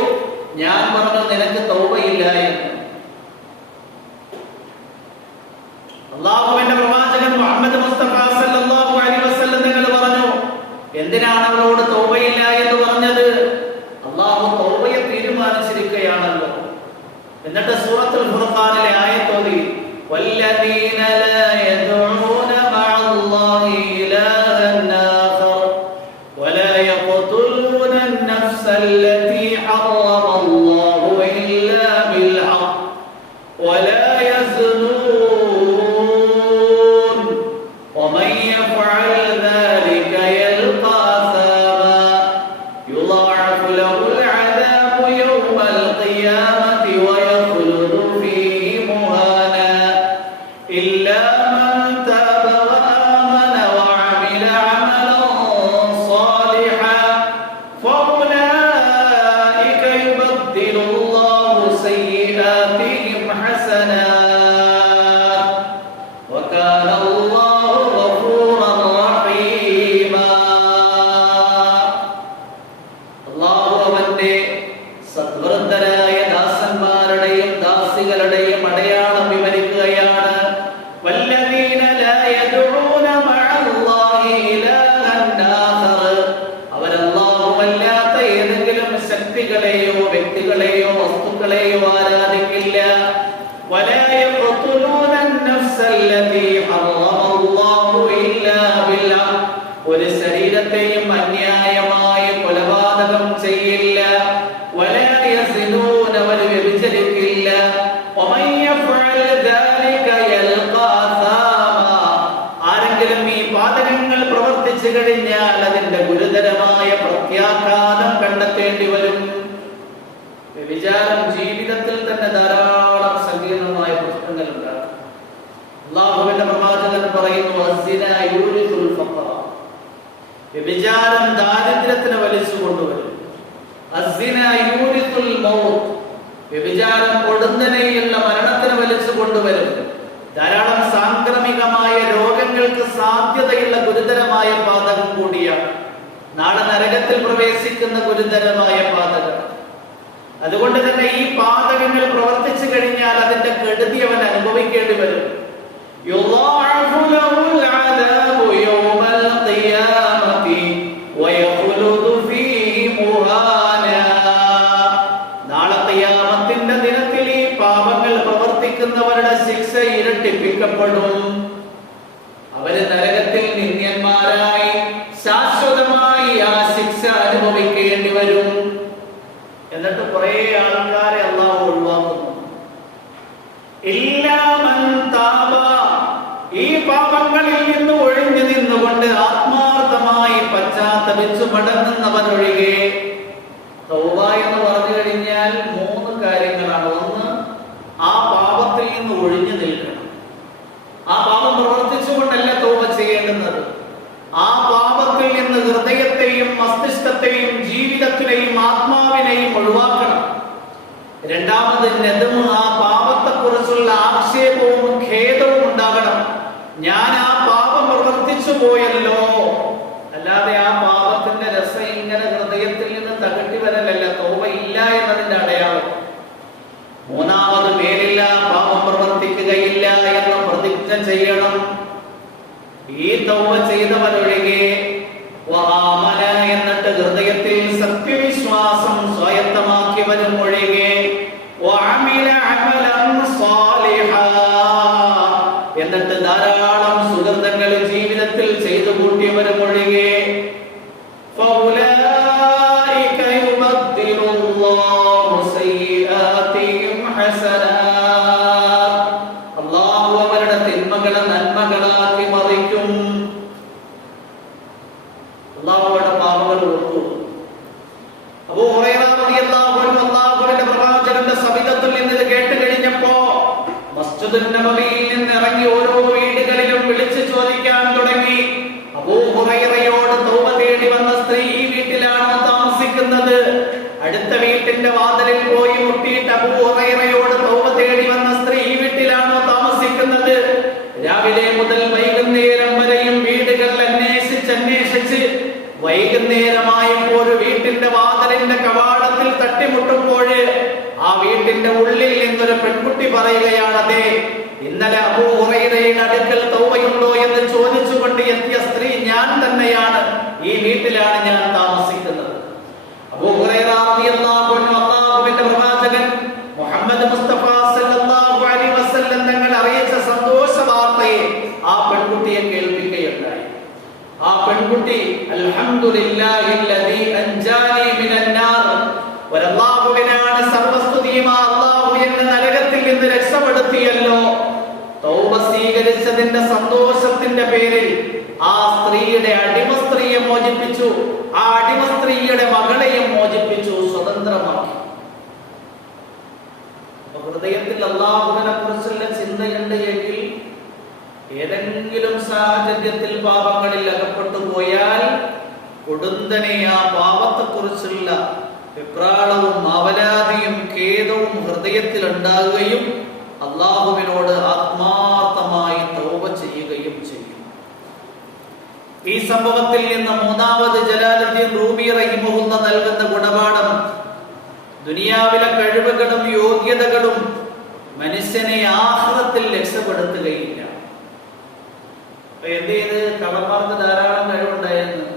ഞാൻ പറഞ്ഞു, നിനക്ക് തൗബയില്ല എന്ന്. അല്ലാഹുവിന്റെ പ്രവാചകൻ മുഹമ്മദ് മുസ്തഫ സല്ലല്ലാഹു അലൈഹി വസല്ലം തങ്ങൾ പറഞ്ഞു, എന്തിനാണ് അവളോട് തൗബയില്ല എന്ന് പറഞ്ഞത്? അല്ലാഹു തൗബയെ തീരുമാനിച്ചിരിക്കുകയാണല്ലോ. എന്നിട്ട് സൂറത്തുൽ ഫുർഖാനിലെ ആയത്ത് ഓതി, വല്ലദീന ലാ യദ്ഊന മഅല്ലാഹി ഇലാഹൻ ആഖർ വലാ യഖ്തുലൂന അൻ-നഫ്സല്ലതി ഹറമല്ലാഹു ഇല്ലാ ബിൽ ഹഖ് വലാ യസ്നൂൻ വമൻ യഫ്അൽ ذلك يلقى أثاما يضاعف له العذاب يوم القيامة ويخلد فيه مهانا إلا من تاب وآمن وعمل عملا صالحا فأولئك يبدل الله سيئاتهم حسنات وكان الله غفورا رحيما. അല്ലാഹു അവന്റെ സദ്വൃദ്ധരായ ദാസന്മാരുടെയും ദാസികളുടെയും അടയാളം വിവരിക്കുകയാണ്. വല്ലദീന ലാ യദ്ഊന മഅല്ലാഹി ഇലാഹൻ ആഖർ. അവർ അല്ലാഹുവല്ലാത്ത ഏതെങ്കിലും ശക്തികളെയോ വ്യക്തികളെയോ വസ്തുക്കളെയോ ആരാധിക്കില്ല. വലാ യഖ്തുലൂന അൻ-നഫ്സല്ലതി ഹറമല്ലാഹു ഇല്ലാ ബിൽ ഹഖ്. ഒരു ശരീരത്തെയും അന്യായമായി കൊലപാതകം ചെയ്യില്ല. വലാ യസ്നൂന, അവർ വ്യഭിചരിക്കില്ല. വമൻ യഫ്അൽ പ്രവർത്തിച്ചു കഴിഞ്ഞാൽ അതിന്റെ ഗുരുതരമായ പ്രത്യാഘാതം കണ്ടെത്തേണ്ടി വരും. വ്യഭിചാരം ജീവിതത്തിൽ തന്നെ ധാരാളം സങ്കീർണമായ പ്രശ്നങ്ങളുണ്ടാകും. അല്ലാഹുവിന്റെ പ്രവാചകൻ പറയുന്നു, അസ്സിനാ യൂരിസുൽ ഫഖറ. വ്യഭിചാരം ദാരിദ്ര്യത്തിന് വലിച്ചു കൊണ്ടുവരും. അസ്സിനാ യൂരിസുൽ മൗത്ത്. വ്യഭിചാരം കൊടുന്തനെയുള്ള മരണത്തിന് വലിച്ചു കൊണ്ടുവരും. ധാരാളം സാംക്രമികമായ രോഗങ്ങൾക്ക് സാധ്യതയുള്ള ഗുരുതരമായ പാതകം കൂടിയാണ്. നാളെ നരകത്തിൽ പ്രവേശിക്കുന്ന ഗുരുതരമായ പാതകം. അതുകൊണ്ട് തന്നെ ഈ പാതകങ്ങൾ പ്രവർത്തിച്ചു കഴിഞ്ഞാൽ അതിന്റെ കെടുതി അവൻ അനുഭവിക്കേണ്ടി വരും. നാളെ ഖിയാമത്തിന്റെ ദിനത്തിൽ ഈ പാപങ്ങൾ പ്രവർത്തിക്കുന്നവരുടെ ശിക്ഷ ഇരട്ടിപ്പിക്കപ്പെടും. അവര് നരകത്തിൽ നിന്ദ്യന്മാരായി ശാശ്വതമായി ആ ശിക്ഷ അനുഭവിക്കേണ്ടി വരും. എന്നിട്ട് കുറെ ആൾക്കാരെ അല്ലാഹു ഒഴിവാക്കുന്നു. ഈ പാപങ്ങളിൽ നിന്ന് ഒഴിഞ്ഞു നിന്നുകൊണ്ട് ആത്മാർത്ഥമായി പശ്ചാത്തപിച്ചു മടങ്ങുന്നവരൊഴികെ. തൗബ എന്ന് പറഞ്ഞു കഴിഞ്ഞാൽ 3 കാര്യങ്ങളാണ്. ഒന്ന്, ആ പാപത്തിൽ നിന്ന് ഒഴിഞ്ഞു നിൽക്കണം. ആ പാപം പ്രവർത്തിച്ചുകൊണ്ടല്ല തൗബ ചെയ്യേണ്ടുന്നത്. ആ പാപത്തിൽ നിന്ന് ഹൃദയത്തെയും മസ്തിഷ്കത്തെയും ജീവിതത്തിനെയും ആത്മാവിനെയും ഒഴിവാക്കണം. രണ്ടാമത് നദമ്, ആ പാപത്തെക്കുറിച്ചുള്ള ആക്ഷേപവും ഖേദവും ഉണ്ടാകണം. ഞാൻ ആ പാപം പ്രവർത്തിച്ചു പോയല്ലോ, അല്ലാതെ ആ പാപത്തിന്റെ രസം ഇങ്ങനെ ഹൃദയത്തിൽ നിന്ന് തകട്ടി വരലല്ല. തൗബ ഇല്ല എന്നതിന്റെ അടയാളം. മൂന്നാമത്, മേലില്ല പാപം പ്രവർത്തിക്കുകയില്ല എന്ന് പ്രതിജ്ഞ ചെയ്യണം. ഈ തൗബ ചെയ്തവരൊഴികെ വആമന, എന്നിട്ട് ഹൃദയത്തിൽ സത്യവിശ്വാസം സ്വായത്തമാക്കിയവരും ഒഴികെ വഅമില അമലൻ സാലിഹാ, എന്നിട്ട് ധാരാളം സുഹൃതങ്ങൾ ജീവിതത്തിൽ ചെയ്തു കൂട്ടിയവരും ഒഴികെ ഫൗലൈക യുബദ്ദിലുല്ലാഹു സയ്യിആതിഹിം ഹസനാത്. അല്ലാഹു അവരുടെ തിന്മകളെ നന്മകളാക്കി മറിക്കും. അല്ലാഹുവിന്റെ പാപങ്ങൾ ഓർത്തു. അബൂ ഹുറൈറ റളിയല്ലാഹു അൻഹു അല്ലാഹുവിന്റെ പ്രവാചകന്റെ സബിതത്തിൽ നിന്ന് ഇത് കേട്ട് കഴിഞ്ഞപ്പോ മസ്ജിദുൻ നബവിയിൽ നിന്ന് ഇറങ്ങി ഓരോ വീടുകളിലും വിളിച്ചു ചോദിക്കാൻ തുടങ്ങി. അബൂ ഹുറൈറയോട് തൗബ തേടി വന്ന സ്ത്രീ ഈ വീട്ടിലാണോ താമസിക്കുന്നത്? അടുത്ത വീട്ടിന്റെ വാതിലിൽ പോയി മുട്ടിയിട്ട് അബൂ ഹുറൈറയോട് തൗബ തേടി വന്ന സ്ത്രീ ഈ വീട്ടിലാണോ താമസിക്കുന്നത്? രാവിലെ മുതൽ വൈകുന്നേരം വരെയും വീടുകൾ അന്വേഷിച്ച് വൈകുന്നേരമായപ്പോൾ വീട്ടിന്റെ വാതിലിന്റെ കവാടത്തിൽ തട്ടിമുട്ടുമ്പോൾ ആ വീട്ടിന്റെ ഉള്ളിൽ നിന്നൊരു പെൺകുട്ടി പറയുകയാണ്, അതെ, ഇന്നലെ അബൂ ഹുറൈറയുടെ അടുക്കൽ തൗബയുണ്ടോ എന്ന് ചോദിച്ചുകൊണ്ട് എത്തിയ സ്ത്രീ ഞാൻ തന്നെയാണ്. ഈ വീട്ടിലാണ് ഞാൻ താമസിക്കുന്നത്. അബൂ ഹുറൈറ റളിയല്ലാഹു അൻഹു അല്ലാഹുവിന്റെ പ്രവാചകൻ മുഹമ്മദ് മുസ്തഫ സല്ലല്ലാഹു അലൈഹി വസല്ലം തങ്ങൾ അറിയിച്ച സന്തോഷ വാർത്തയെ ആ പെൺകുട്ടിയെ കേൾപ്പിക്കുകയുണ്ടായി. ആ പെൺകുട്ടി അൽഹംദുലില്ലാഹില്ലദീ അൻജാനി മിനന്നാർ, വല്ലാഹുവിനാണ് സർവസ്തുതിയും. അല്ലാഹു എന്നെ നരകത്തിൽ നിന്ന് രക്ഷപ്പെടുത്തിയല്ലോ. തൗബ സ്വീകരിച്ചതിന്റെ സന്തോഷത്തിന്റെ പേരിൽ ആ സ്ത്രീയുടെ അടിമ സ്ത്രീയെ മോചിപ്പിച്ചു. ആ അടിമ സ്ത്രീയുടെ മകളെയും മോചിപ്പിച്ചു, സ്വതന്ത്രമാക്കി. ഹൃദയത്തിൽ അല്ലാഹുവിനെ കുറിച്ചുള്ള ചിന്തയുണ്ട് എങ്കിൽ ഏതെങ്കിലും സാഹചര്യത്തിൽ പാപങ്ങളിൽ അകപ്പെട്ടു പോയാൽ കൊടുന്തനെ ആ പാപത്തെക്കുറിച്ചുള്ള വിപ്രാളവും അവലാതിയും ഖേദവും ഹൃദയത്തിൽ ഉണ്ടാകുകയും അല്ലാഹുവിനോട് ആത്മാർത്ഥമായി തൗബ ചെയ്യുകയും ചെയ്യും. ഈ സംഭവത്തിൽ നിന്ന് മൂന്നാമത് ജലാലുദ്ദീൻ റൂമി റഹിമഹുല്ലാഹ് നൽകുന്ന ഗുണപാഠം, ദുനിയാവിലെ കഴിവുകളും യോഗ്യതകളും മനുഷ്യനെ ആഖിറത്തിൽ രക്ഷപ്പെടുത്തുകയില്ല. എന്ത് ചെയ്ത്? കള്ളന്മാർക്ക് ധാരാളം കഴിവുണ്ടായിരുന്നു.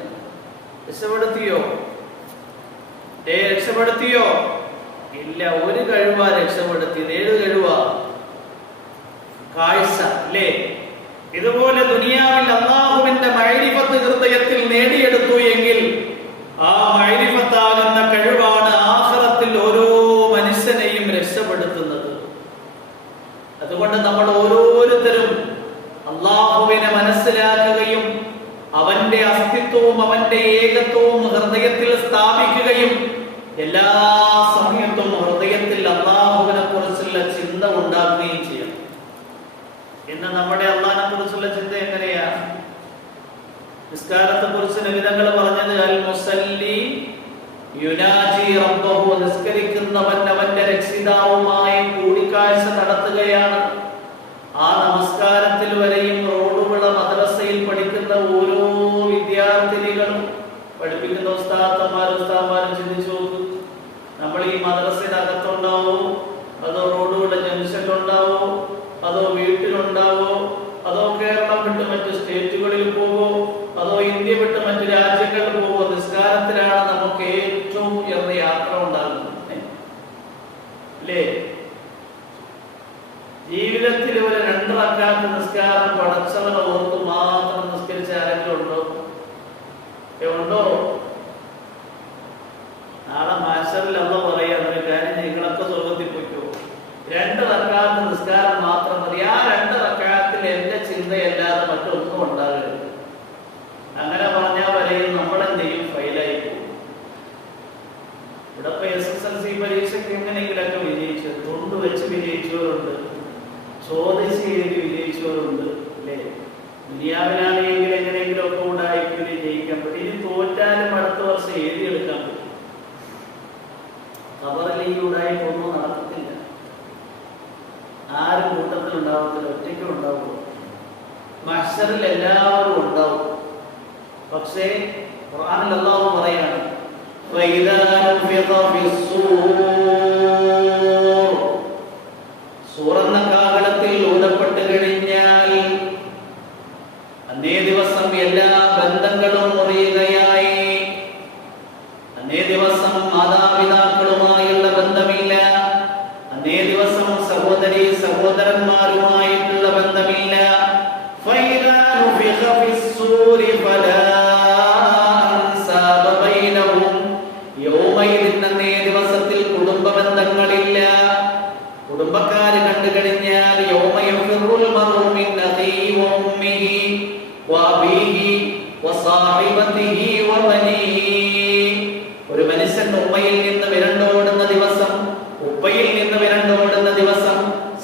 രക്ഷപ്പെടുത്തിയോ? രക്ഷപ്പെടുത്തിയോ? ഇല്ല. ഒരു കഴിവാ രക്ഷപ്പെടുത്തിയത്. ഏത് കഴിവാ? കാഴ്ച, അല്ലേ? ഇതുപോലെ ദുനിയാവിൽ അല്ലാഹുവിന്റെ മഅരിഫത്ത് ഹൃദയത്തിൽ നേടിയെടുത്തു എങ്കിൽ ആ മഅരിഫത്താകുന്ന കഴിവാണ് ആഖിറത്തിൽ ഓരോ മനുഷ്യനെയും രക്ഷപ്പെടുത്തുന്നത്. അതുകൊണ്ട് നമ്മൾ ഓരോരുത്തരും അല്ലാഹുവിനെ മനസ്സിലാക്കുകയും അവന്റെ അസ്തിത്വം വ്യക്തിത്വവും അവന്റെ ഏകത്വവും ഹൃദയത്തിൽ സ്ഥാപിക്കുകയും എല്ലാ സമയത്തും ഹൃദയത്തിൽ അല്ലാഹുവിനെ കുറിച്ചുള്ള ചിന്ത ഉണ്ടാക്കുകയും ചെയ്യണം. ഇന്ന് നമ്മുടെ അല്ലാഹുവിനെ കുറിച്ചുള്ള ചിന്ത എങ്ങനെയാ? നിസ്കാരത്തെ കുറിച്ച് നബി തങ്ങൾ പറഞ്ഞത് അൽ മുസല്ലി യുനാജി റബ്ബഹു, നിസ്കരിക്കുന്നവൻ അവന്റെ രക്ഷിതാവുമായി കൂടിക്കാഴ്ച നടത്തുകയാണ്. ആ നമസ്കാരത്തിൽ വരെയും റോഡുള്ള മദ്രസയിൽ പഠിക്കുന്ന ഓരോ വിദ്യാർത്ഥിനികളും പഠിപ്പിക്കുന്ന ഉസ്താദന്മാരും ചിന്തിച്ചു നോക്ക്. നമ്മൾ ഈ മദ്രസയിനകത്തുണ്ടാവോ, അതോ റോഡുകളുടെ ജംഗ്ഷനിലുണ്ടാവോ, അതോ വീട്ടിലുണ്ടാവോ, അതോ കേരളം വിട്ട് മറ്റു സ്റ്റേറ്റുകളിൽ പോകോ, അതോ ഇന്ത്യ വിട്ട് മറ്റു രാജ്യങ്ങളിൽ പോകോ? നിസ്കാരത്തിലാണ് നമുക്ക് ഏറ്റവും ഉയർന്ന യാത്ര ഉണ്ടാകുന്നത് അല്ലേ? ജീവിതത്തിൽ ഒരു 2 റക്അത്ത് നിസ്കാരം പടച്ചവനെ ഓർത്ത് മാത്രം നിസ്കരിച്ച ആരെങ്കിലും ഉണ്ടോ? നാളെ മാശറിൽ അല്ലാഹു പറയാൻ ഒരു കാര്യം, നിങ്ങളൊക്കെ സ്വർഗ്ഗത്തിൽ പോയിക്കോ, 2 റക്അത്ത് നിസ്കാരം മാത്രം മതി. ആ 2 റക്അത്തിൽ എന്റെ ചിന്തയല്ലാതെ മറ്റൊന്നും ഉണ്ടാകരുത്. അങ്ങനെ പറഞ്ഞാൽ വരെയും നമ്മളെന്ത് ചെയ്യും? ഫെയിലായി പോകും. ഇവിടെ ഇപ്പൊ SSLC പരീക്ഷയ്ക്ക് എങ്ങനെയെങ്കിലൊക്കെ വിജയിച്ചു, തൊണ്ട് വെച്ച് വിജയിച്ചവരുണ്ട്, ചോദിച്ച് എഴുതി വിജയിച്ചവരുണ്ട് അല്ലേ? ദുനിയാവിലാണെങ്കിൽ എങ്ങനെയെങ്കിലും ഒക്കെ ഉണ്ടായിരിക്കും ജയിക്കാൻ പറ്റും. ഇനി തോറ്റാലും അടുത്ത വർഷം എഴുതിയെടുക്കാൻ പറ്റും. ഖബറിൽ ഈ ഉടായ്പൊന്നും നടക്കത്തില്ല. ആരും കൂട്ടത്തിൽ ഉണ്ടാവത്തില്ല, ഒറ്റയ്ക്കും ഉണ്ടാവുള്ളൂ. മഹ്ശറിൽ എല്ലാവരും ഉണ്ടാവും. പക്ഷേ ഖുർആനിൽ അല്ലാഹു പറയാണ് വഇദാ നുഫിഖ ഫിസ്സൂർ, സൂറന്ന കാഹളത്തിൽ ഊതപ്പെട്ട് കഴിഞ്ഞാൽ അന്നേ ദിവസം എല്ലാ ബന്ധങ്ങളും മുറിയുകയായി. അന്നേ ദിവസം മാതാപിതാക്കളുമായുള്ള ബന്ധമില്ല, അന്നേ ദിവസം സഹോദരി സഹോദരന്മാരുമായിട്ടുള്ള ബന്ധമില്ല. ഫൈദാ നുഫിഖ ഫിസ്സൂരി ഫലാ അൻസാബ ബൈനഹും, യൗമൈദിൻ, അന്നേ ദിവസത്തിൽ കുടുംബ ബന്ധങ്ങളില്ല. കുടുംബക്കാര് കണ്ടു കഴിഞ്ഞാൽ യൗമ യഫിറുൽ മർഉ മിൻ അഖീഹി വ ഉമ്മിഹി വ അബീഹി വ സാഹിബതിഹി വ ബനീഹി, ഒരു മനുഷ്യൻ ഉമ്മയിൽ നിന്ന് വിരണ്ടോടുന്ന ദിവസം, ഉപ്പയിൽ നിന്ന് വിരണ്ടോടുന്ന ദിവസം,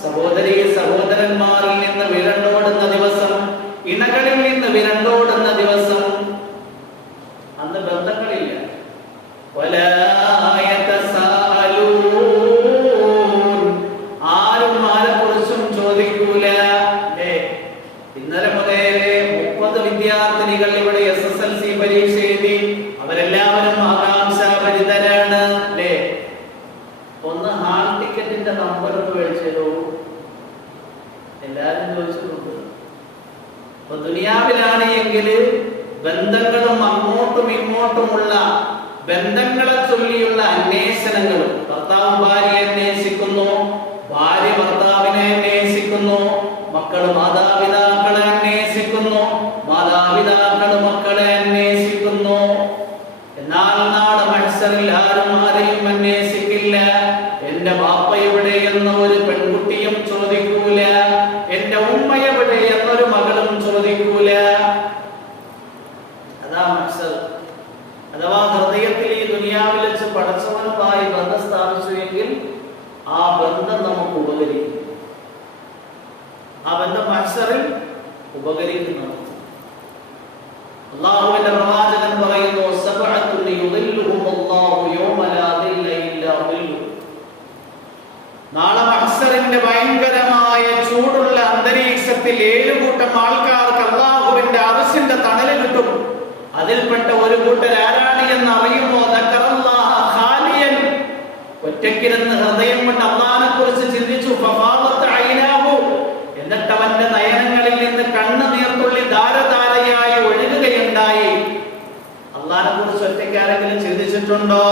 സഹോദരി സഹോദരന്മാരിൽ നിന്ന് വിരണ്ടോടുന്ന ദിവസം, ഇണകളിൽ നിന്ന് വിരണ്ടോടുന്ന ദിവസം. അന്ന് ബന്ധങ്ങളില്ല. വലാ യതസാഅലൂൻ, ആരും ആരെക്കുറിച്ചും ചോദിക്കൂല. ഇന്നലെ മുതലേ 30 വിദ്യാർത്ഥിനികൾ ഇവിടെ SSLC പരീക്ഷ എഴുതി. അവരെല്ലാവരും ആകാംക്ഷാഭരിതരാണ് അല്ലേ? ഒന്ന് ഹാൾ ടിക്കറ്റിന്റെ നമ്പർ ഒന്ന് മേടിച്ചോ, എല്ലാരും ചോദിച്ചിട്ടുണ്ട്. അപ്പൊ ദുനിയാവിലാണ് എങ്കിൽ ബന്ധങ്ങളും അങ്ങോട്ടും ഇങ്ങോട്ടുമുള്ള ബന്ധങ്ങളെ ചൊല്ലിയുള്ള അന്വേഷണങ്ങളും, ഭർത്താവ് ഭാര്യയെ അന്വേഷിക്കുന്നു, ഭാര്യ ഭർത്താവിനെ അന്വേഷിക്കുന്നു, മക്കള് മാതാപിതാക്കളെ അന്വേഷിക്കുന്നു, മാതാപിതാക്കള് മക്കളെ അന്വേഷിക്കുന്നു. എന്നാൽ നാളെ മഹ്ശറിൽ ആരും ആരെയും അന്വേഷിക്കില്ല. എന്റെ ബാപ്പ എവിടെ എന്ന ഒരു പെൺകുട്ടിയും ചോദിക്കൂല, എന്റെ ഉമ്മ എവിടെ എന്നൊരു മകളും ചോദിക്കൂല. അതാ മഹ്ശർ. അഥവാ ഹൃദയത്തിൽ ഈ ദുനിയാവിൽ വെച്ച് പടച്ചവനുമായി ബന്ധം സ്ഥാപിച്ചു എങ്കിൽ ആ ബന്ധം നമുക്ക് ഉപകരിക്കും. ആ ബന്ധം മഹ്ശറിൽ ഉപകരിക്കുന്നു. അല്ലാഹുവിന്റെ പ്രവാചകൻ പറയുന്നു സബഅത്തുൻ യുദില്ലുഹുമുല്ലാഹു യൗമ ലാ ദില്ല ഇല്ലാ ദില്ലു. നാളെ മഹ്ശറിന്റെ ഭയങ്കരമായ ചൂടുള്ള അന്തരീക്ഷത്തിൽ 7 കൂട്ടം ആൾക്കാർക്ക് അല്ലാഹുവിന്റെ അർശിന്റെ തണൽ കിട്ടും. അതിൽപ്പെട്ട ഒരു കൂട്ടർ ആരാണ് എന്ന് അറിയുമോ? ദക്കറല്ലാഹ ഖാലിയൻ, ഒറ്റയ്ക്കിരുന്ന് ഹൃദയം കൊണ്ട് അല്ലാഹുവിനെ കുറിച്ച് ചിന്തിച്ചു. ഫഫാദത്ത് ഐനാഹു, എന്നിട്ട് അവന്റെ നയനങ്ങളിൽ നിന്ന് കണ്ണുനീർത്തുള്ളി ധാരധാരയായി ഒഴുകുകയുണ്ടായി. അല്ലാഹുവിനെ കുറിച്ച് ഒറ്റയ്ക്ക് ആരെങ്കിലും ചിന്തിച്ചിട്ടുണ്ടോ?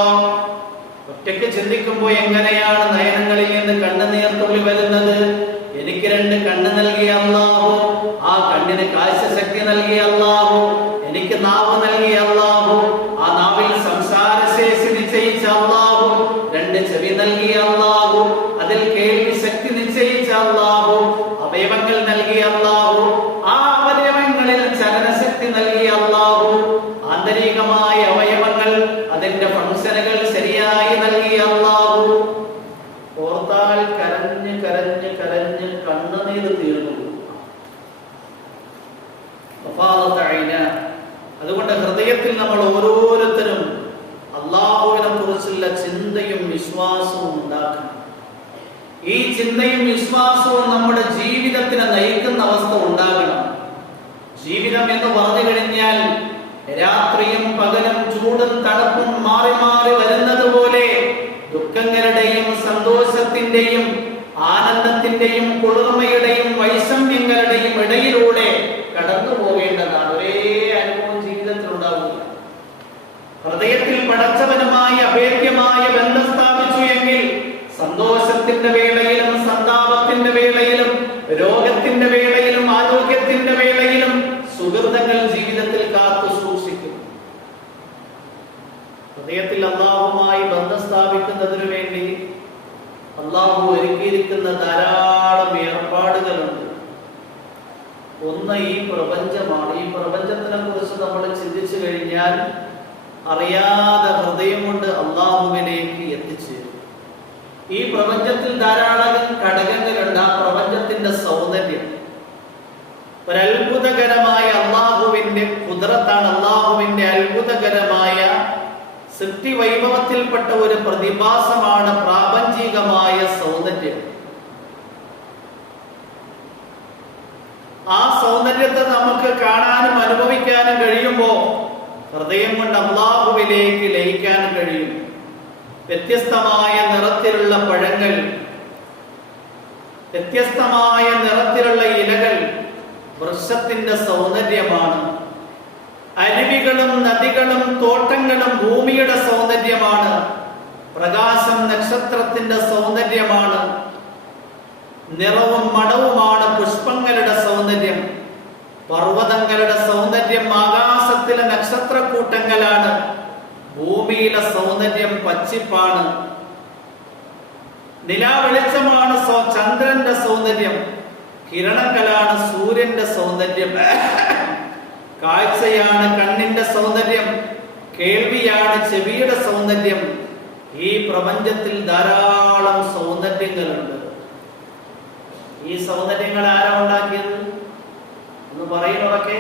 ഒറ്റയ്ക്ക് ചിന്തിക്കുമ്പോൾ എങ്ങനെയാണ് നയനങ്ങളിൽ നിന്ന് കണ്ണുനീർത്തുള്ളി വരുന്നത്? എനിക്ക് 2 കണ്ണ് നൽകിയ അല്ലാഹു, ആ കണ്ണിന് കാഴ്ചശക്തി നൽകിയ അല്ലാഹു, എനിക്ക് നാവ് നൽകിയ അല്ലാഹു, ആ നാവിൽ സംസാരശേഷി നിശ്ചയിച്ച അല്ലാഹു, 2 ചെവി നൽകിയ അല്ലാഹു, അതിൽ കേൾവി ശക്തി നിശ്ചയിച്ച അല്ലാഹു, അവയവങ്ങൾ നൽകിയ അല്ലാഹു, ആ അവയവങ്ങളിൽ ചലനശക്തി നൽകിയ അല്ലാഹു, ആ ഇത് തീർന്നു. അതുകൊണ്ട് ഹൃദയത്തിൽ നമ്മൾ ഓരോരുത്തരും അള്ളാഹുവിനെ കുറിച്ചുള്ള ചിന്തയും വിശ്വാസവും ഉണ്ടാക്കണം. ഈ ചിന്തയും വിശ്വാസവും നമ്മുടെ ജീവിതത്തിനെ നയിക്കുന്ന അവസ്ഥ ഉണ്ടാകണം. ജീവിതം എന്ന് പറഞ്ഞു കഴിഞ്ഞാൽ രാത്രിയും പകലും ചൂടും തണുപ്പും മാറി മാറി വരുന്നത് പോലെ ദുഃഖങ്ങളുടെയും സന്തോഷത്തിന്റെയും ആനന്ദത്തിന്റെയും കുളിർമയുടെയും വൈഷമ്യങ്ങളുടെയും ഇടയിലൂടെ കടന്നു പോകേണ്ടതാണ്. ഒരേ അനുഭവം ജീവിതത്തിൽ ഉണ്ടാവുക. ഹൃദയത്തിൽ പടച്ചവനുമായി അഭേദ്യമായ ബന്ധം സ്ഥാപിച്ചു എങ്കിൽ സന്തോഷത്തിന്റെ വേളയിലും സന്താപത്തിന്റെ വേളയിലും രോഗത്തിന്റെ വേളയിലും ആരോഗ്യത്തിന്റെ വേളയിലും സുഹൃതങ്ങൾ ജീവിതത്തിൽ കാത്തു സൂക്ഷിക്കും. ഹൃദയത്തിൽ അല്ലാഹുവുമായി ബന്ധം സ്ഥാപിക്കുന്നതിനു വേണ്ടി അല്ലാഹു ഒരുക്കിയിരിക്കുന്ന ധാരാളം ഏർപ്പാടുകളുണ്ട്. ഒന്ന് ഈ പ്രപഞ്ചമാണ്. ഈ പ്രപഞ്ചത്തിനെ കുറിച്ച് നമ്മൾ ചിന്തിച്ചു കഴിഞ്ഞാൽ അറിയാതെ ഹൃദയം കൊണ്ട് അല്ലാഹുവിലേക്ക് എത്തിച്ചേരും. ഈ പ്രപഞ്ചത്തിൽ ധാരാളം ഘടകങ്ങളുണ്ട്. ആ പ്രപഞ്ചത്തിന്റെ സൗന്ദര്യം ഒരത്ഭുതകരമായ അള്ളാഹുവിന്റെ ഖുദ്റത്താണ്. അള്ളാഹുവിന്റെ അത്ഭുതകരമായ സൃഷ്ടി വൈഭവത്തിൽപ്പെട്ട ഒരു പ്രതിഭാസമാണ് പ്രാപഞ്ചികമായ സൗന്ദര്യം. ആ സൗന്ദര്യത്തെ നമുക്ക് കാണാനും അനുഭവിക്കാനും കഴിയുമ്പോൾ ഹൃദയം കൊണ്ട് അള്ളാഹുവിലേക്ക് ലയിക്കാനും കഴിയും. വ്യത്യസ്തമായ നിറത്തിലുള്ള പഴങ്ങൾ, വ്യത്യസ്തമായ നിറത്തിലുള്ള ഇലകൾ വൃക്ഷത്തിന്റെ സൗന്ദര്യമാണ്. അരുവികളും നദികളും തോട്ടങ്ങളും ഭൂമിയുടെ സൗന്ദര്യമാണ്. പ്രകാശം നക്ഷത്രത്തിന്റെ സൗന്ദര്യമാണ്. നിറവും മണവുമാണ് പുഷ്പങ്ങളുടെ സൗന്ദര്യം. പർവ്വതങ്ങളുടെ സൗന്ദര്യം ആകാശത്തിലെ നക്ഷത്രക്കൂട്ടങ്ങളാണ്. ഭൂമിയിലെ സൗന്ദര്യം പച്ചിപ്പാണ്. നിലാവെളിച്ചമാണ് ചന്ദ്രന്റെ സൗന്ദര്യം. കിരണങ്ങളാണ് സൂര്യന്റെ സൗന്ദര്യം. കാഴ്ചയാണ് കണ്ണിന്റെ സൗന്ദര്യം. കേൾവിയാണ് ചെവിയുടെ സൗന്ദര്യം. ഈ പ്രപഞ്ചത്തിൽ ധാരാളം സൗന്ദര്യങ്ങളുണ്ട്. ഈ സൗന്ദര്യങ്ങൾ ആരാ ഉണ്ടാക്കിയത് എന്ന് പറയുന്നതൊക്കെ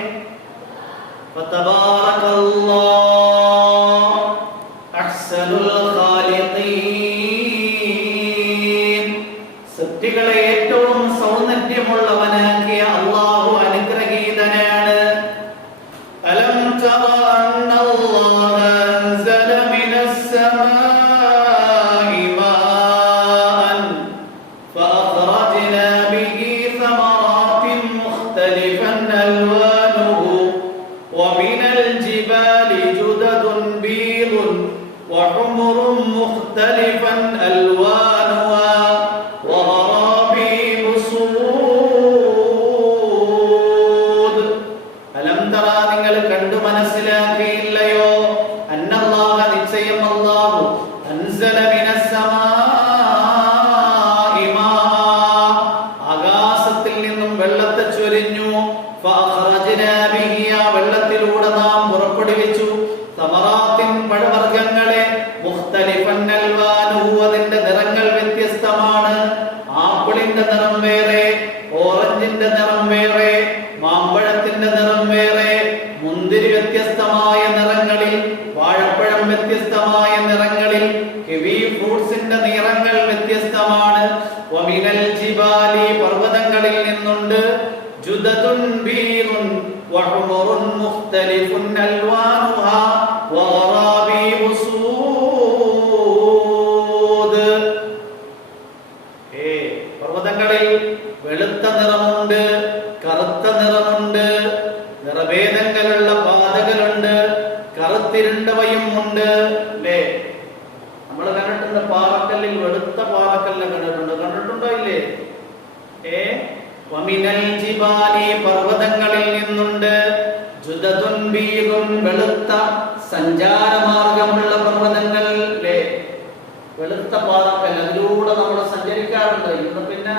സൃഷ്ടികളെ ഏറ്റവും സൗന്ദര്യമുള്ളവനാക്കിയ അല്ലാഹു അനുഗ്രഹീതനാണ്. അലം തറ അന്നല്ലാഹ അൻസല മിനസ് സമാഇ മാഅൻ ഫഅഖറജ്നാ ബിഹി സമറാത്തിൻ മുഖ്തലിഫൻ അൽവാനുഹു വമിനൽ ജിബാലി ജുദദുൻ ബീദുൻ വഹുമുറുൻ മുഖ്തലിഫൻ അൽവാനുഹു മനസ്സിലാക്കിയില്ലയോ? അന്നല്ലാഹ നിശ്ചയം അല്ലാഹു അൻസല മിനസ് സമാഇ മാഅ ആകാശത്തിൽ നിന്നും വെള്ളത്തെ ചൊരിഞ്ഞു. ഫഅഖറജ്നാ ബിഹി ആ വെള്ളത്തിലൂടെ നാം പുറപ്പെടുവിച്ചു സമറാത്തിൻ പഴവർഗ്ഗങ്ങളെ മുഖ്തലിഫൻ അൽവാനുഹു അതിന്റെ നിറങ്ങൾ വ്യത്യസ്തമാണ്. ആപ്പിളിന്റെ നിറം വേറെ, ഓറഞ്ചിന്റെ നിറം വേറെ, മാമ്പഴത്തിന്റെ നിറം വേറെ, മുന്തിരി വ്യത്യസ്തമായ നിറങ്ങളിൽ, വാഴപ്പഴം വ്യത്യസ്തമായ നിറങ്ങളിൽ, കിവി ഫ്രൂട്ട്സിന്റെ നിറങ്ങൾ വ്യത്യസ്തമാണ്. വമിനൽ ജിബാലി പർവ്വതങ്ങളിൽ നിന്നുണ്ട് ജുദദുൻ ബീദുൻ വഹുമുറുൻ മുഖ്തലിഫുൻ അൽവാനുഹാ വഗറാബീബു സൂദ്. പർവ്വതങ്ങളിൽ വെളുത്ത നിറമുണ്ട്, കറുത്ത നിറമുണ്ട്, നിറഭേദങ്ങളുള്ള പാതകളുണ്ട്, കറുത്തിരുണ്ടവയും ഉണ്ട്. അല്ലേ? നമ്മൾ കണ്ടിട്ടുണ്ട് പാറക്കല്ലിൽ വെളുത്ത പാറക്കല്ല് കണ്ടിട്ടുണ്ടോ ഇല്ലേ? വമിനൽ ജിബാലി പർവ്വതങ്ങളിൽ നിന്നുണ്ട് ജുദദുൻ ബീദുൻ വെളുത്ത സഞ്ചാരമാർഗമുള്ള പർവ്വതങ്ങൾ. അല്ലേ? വെളുത്ത പാറക്കല്ല്, അതിലൂടെ നമ്മൾ സഞ്ചരിക്കാറുണ്ട്. ഇന്ന് പിന്നെ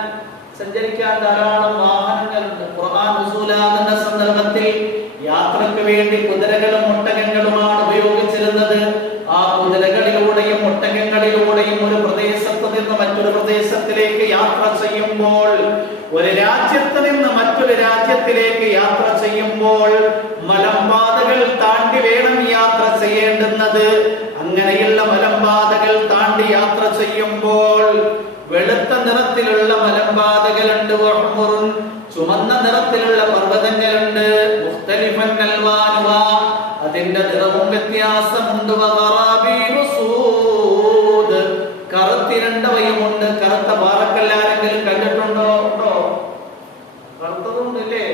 സഞ്ചരിക്കാൻ ധാരാളം വാഹനങ്ങളുണ്ട്. ഖുർആൻ നസൂലാകുന്ന സന്ദർഭത്തിൽ യാത്രയ്ക്ക് വേണ്ടി കുതിരകളും ഒട്ടകങ്ങളുമാണ് ഉപയോഗിച്ചിരുന്നത്. ആ കുതിരകളിലൂടെയും ഒട്ടകങ്ങളിലൂടെയും ഒരു പ്രദേശത്ത് നിന്ന് മറ്റൊരു പ്രദേശത്തിലേക്ക് യാത്ര ചെയ്യുമ്പോൾ ഒരു രാജ്യത്ത് നിന്ന് മറ്റൊരു രാജ്യത്തിലേക്ക് യാത്ര ചെയ്യുമ്പോൾ മലമ്പാതകൾ താണ്ടി വേണം യാത്ര ചെയ്യേണ്ടുന്നത്. അങ്ങനെയുള്ള മലമ്പാതകൾ താണ്ടി യാത്ര ചെയ്യുമ്പോൾ വെളുത്ത നിറത്തിലുള്ള മലമ്പാതകളുണ്ട്, ചുമന്ന നിറത്തിലുള്ള പർവ്വതങ്ങളുണ്ട്, മുഖ്തലിഫൻ അൽവാനുഹ, അതിന്റെ നിറവും വ്യത്യാസമുണ്ട്, കറുത്തിരണ്ടവയുമുണ്ട്. കറുത്ത പാറക്കല്ലാരെങ്കിലും കണ്ടിട്ടുണ്ടോ? ഉണ്ടോ? കറുത്തതുണ്ടല്ലേ?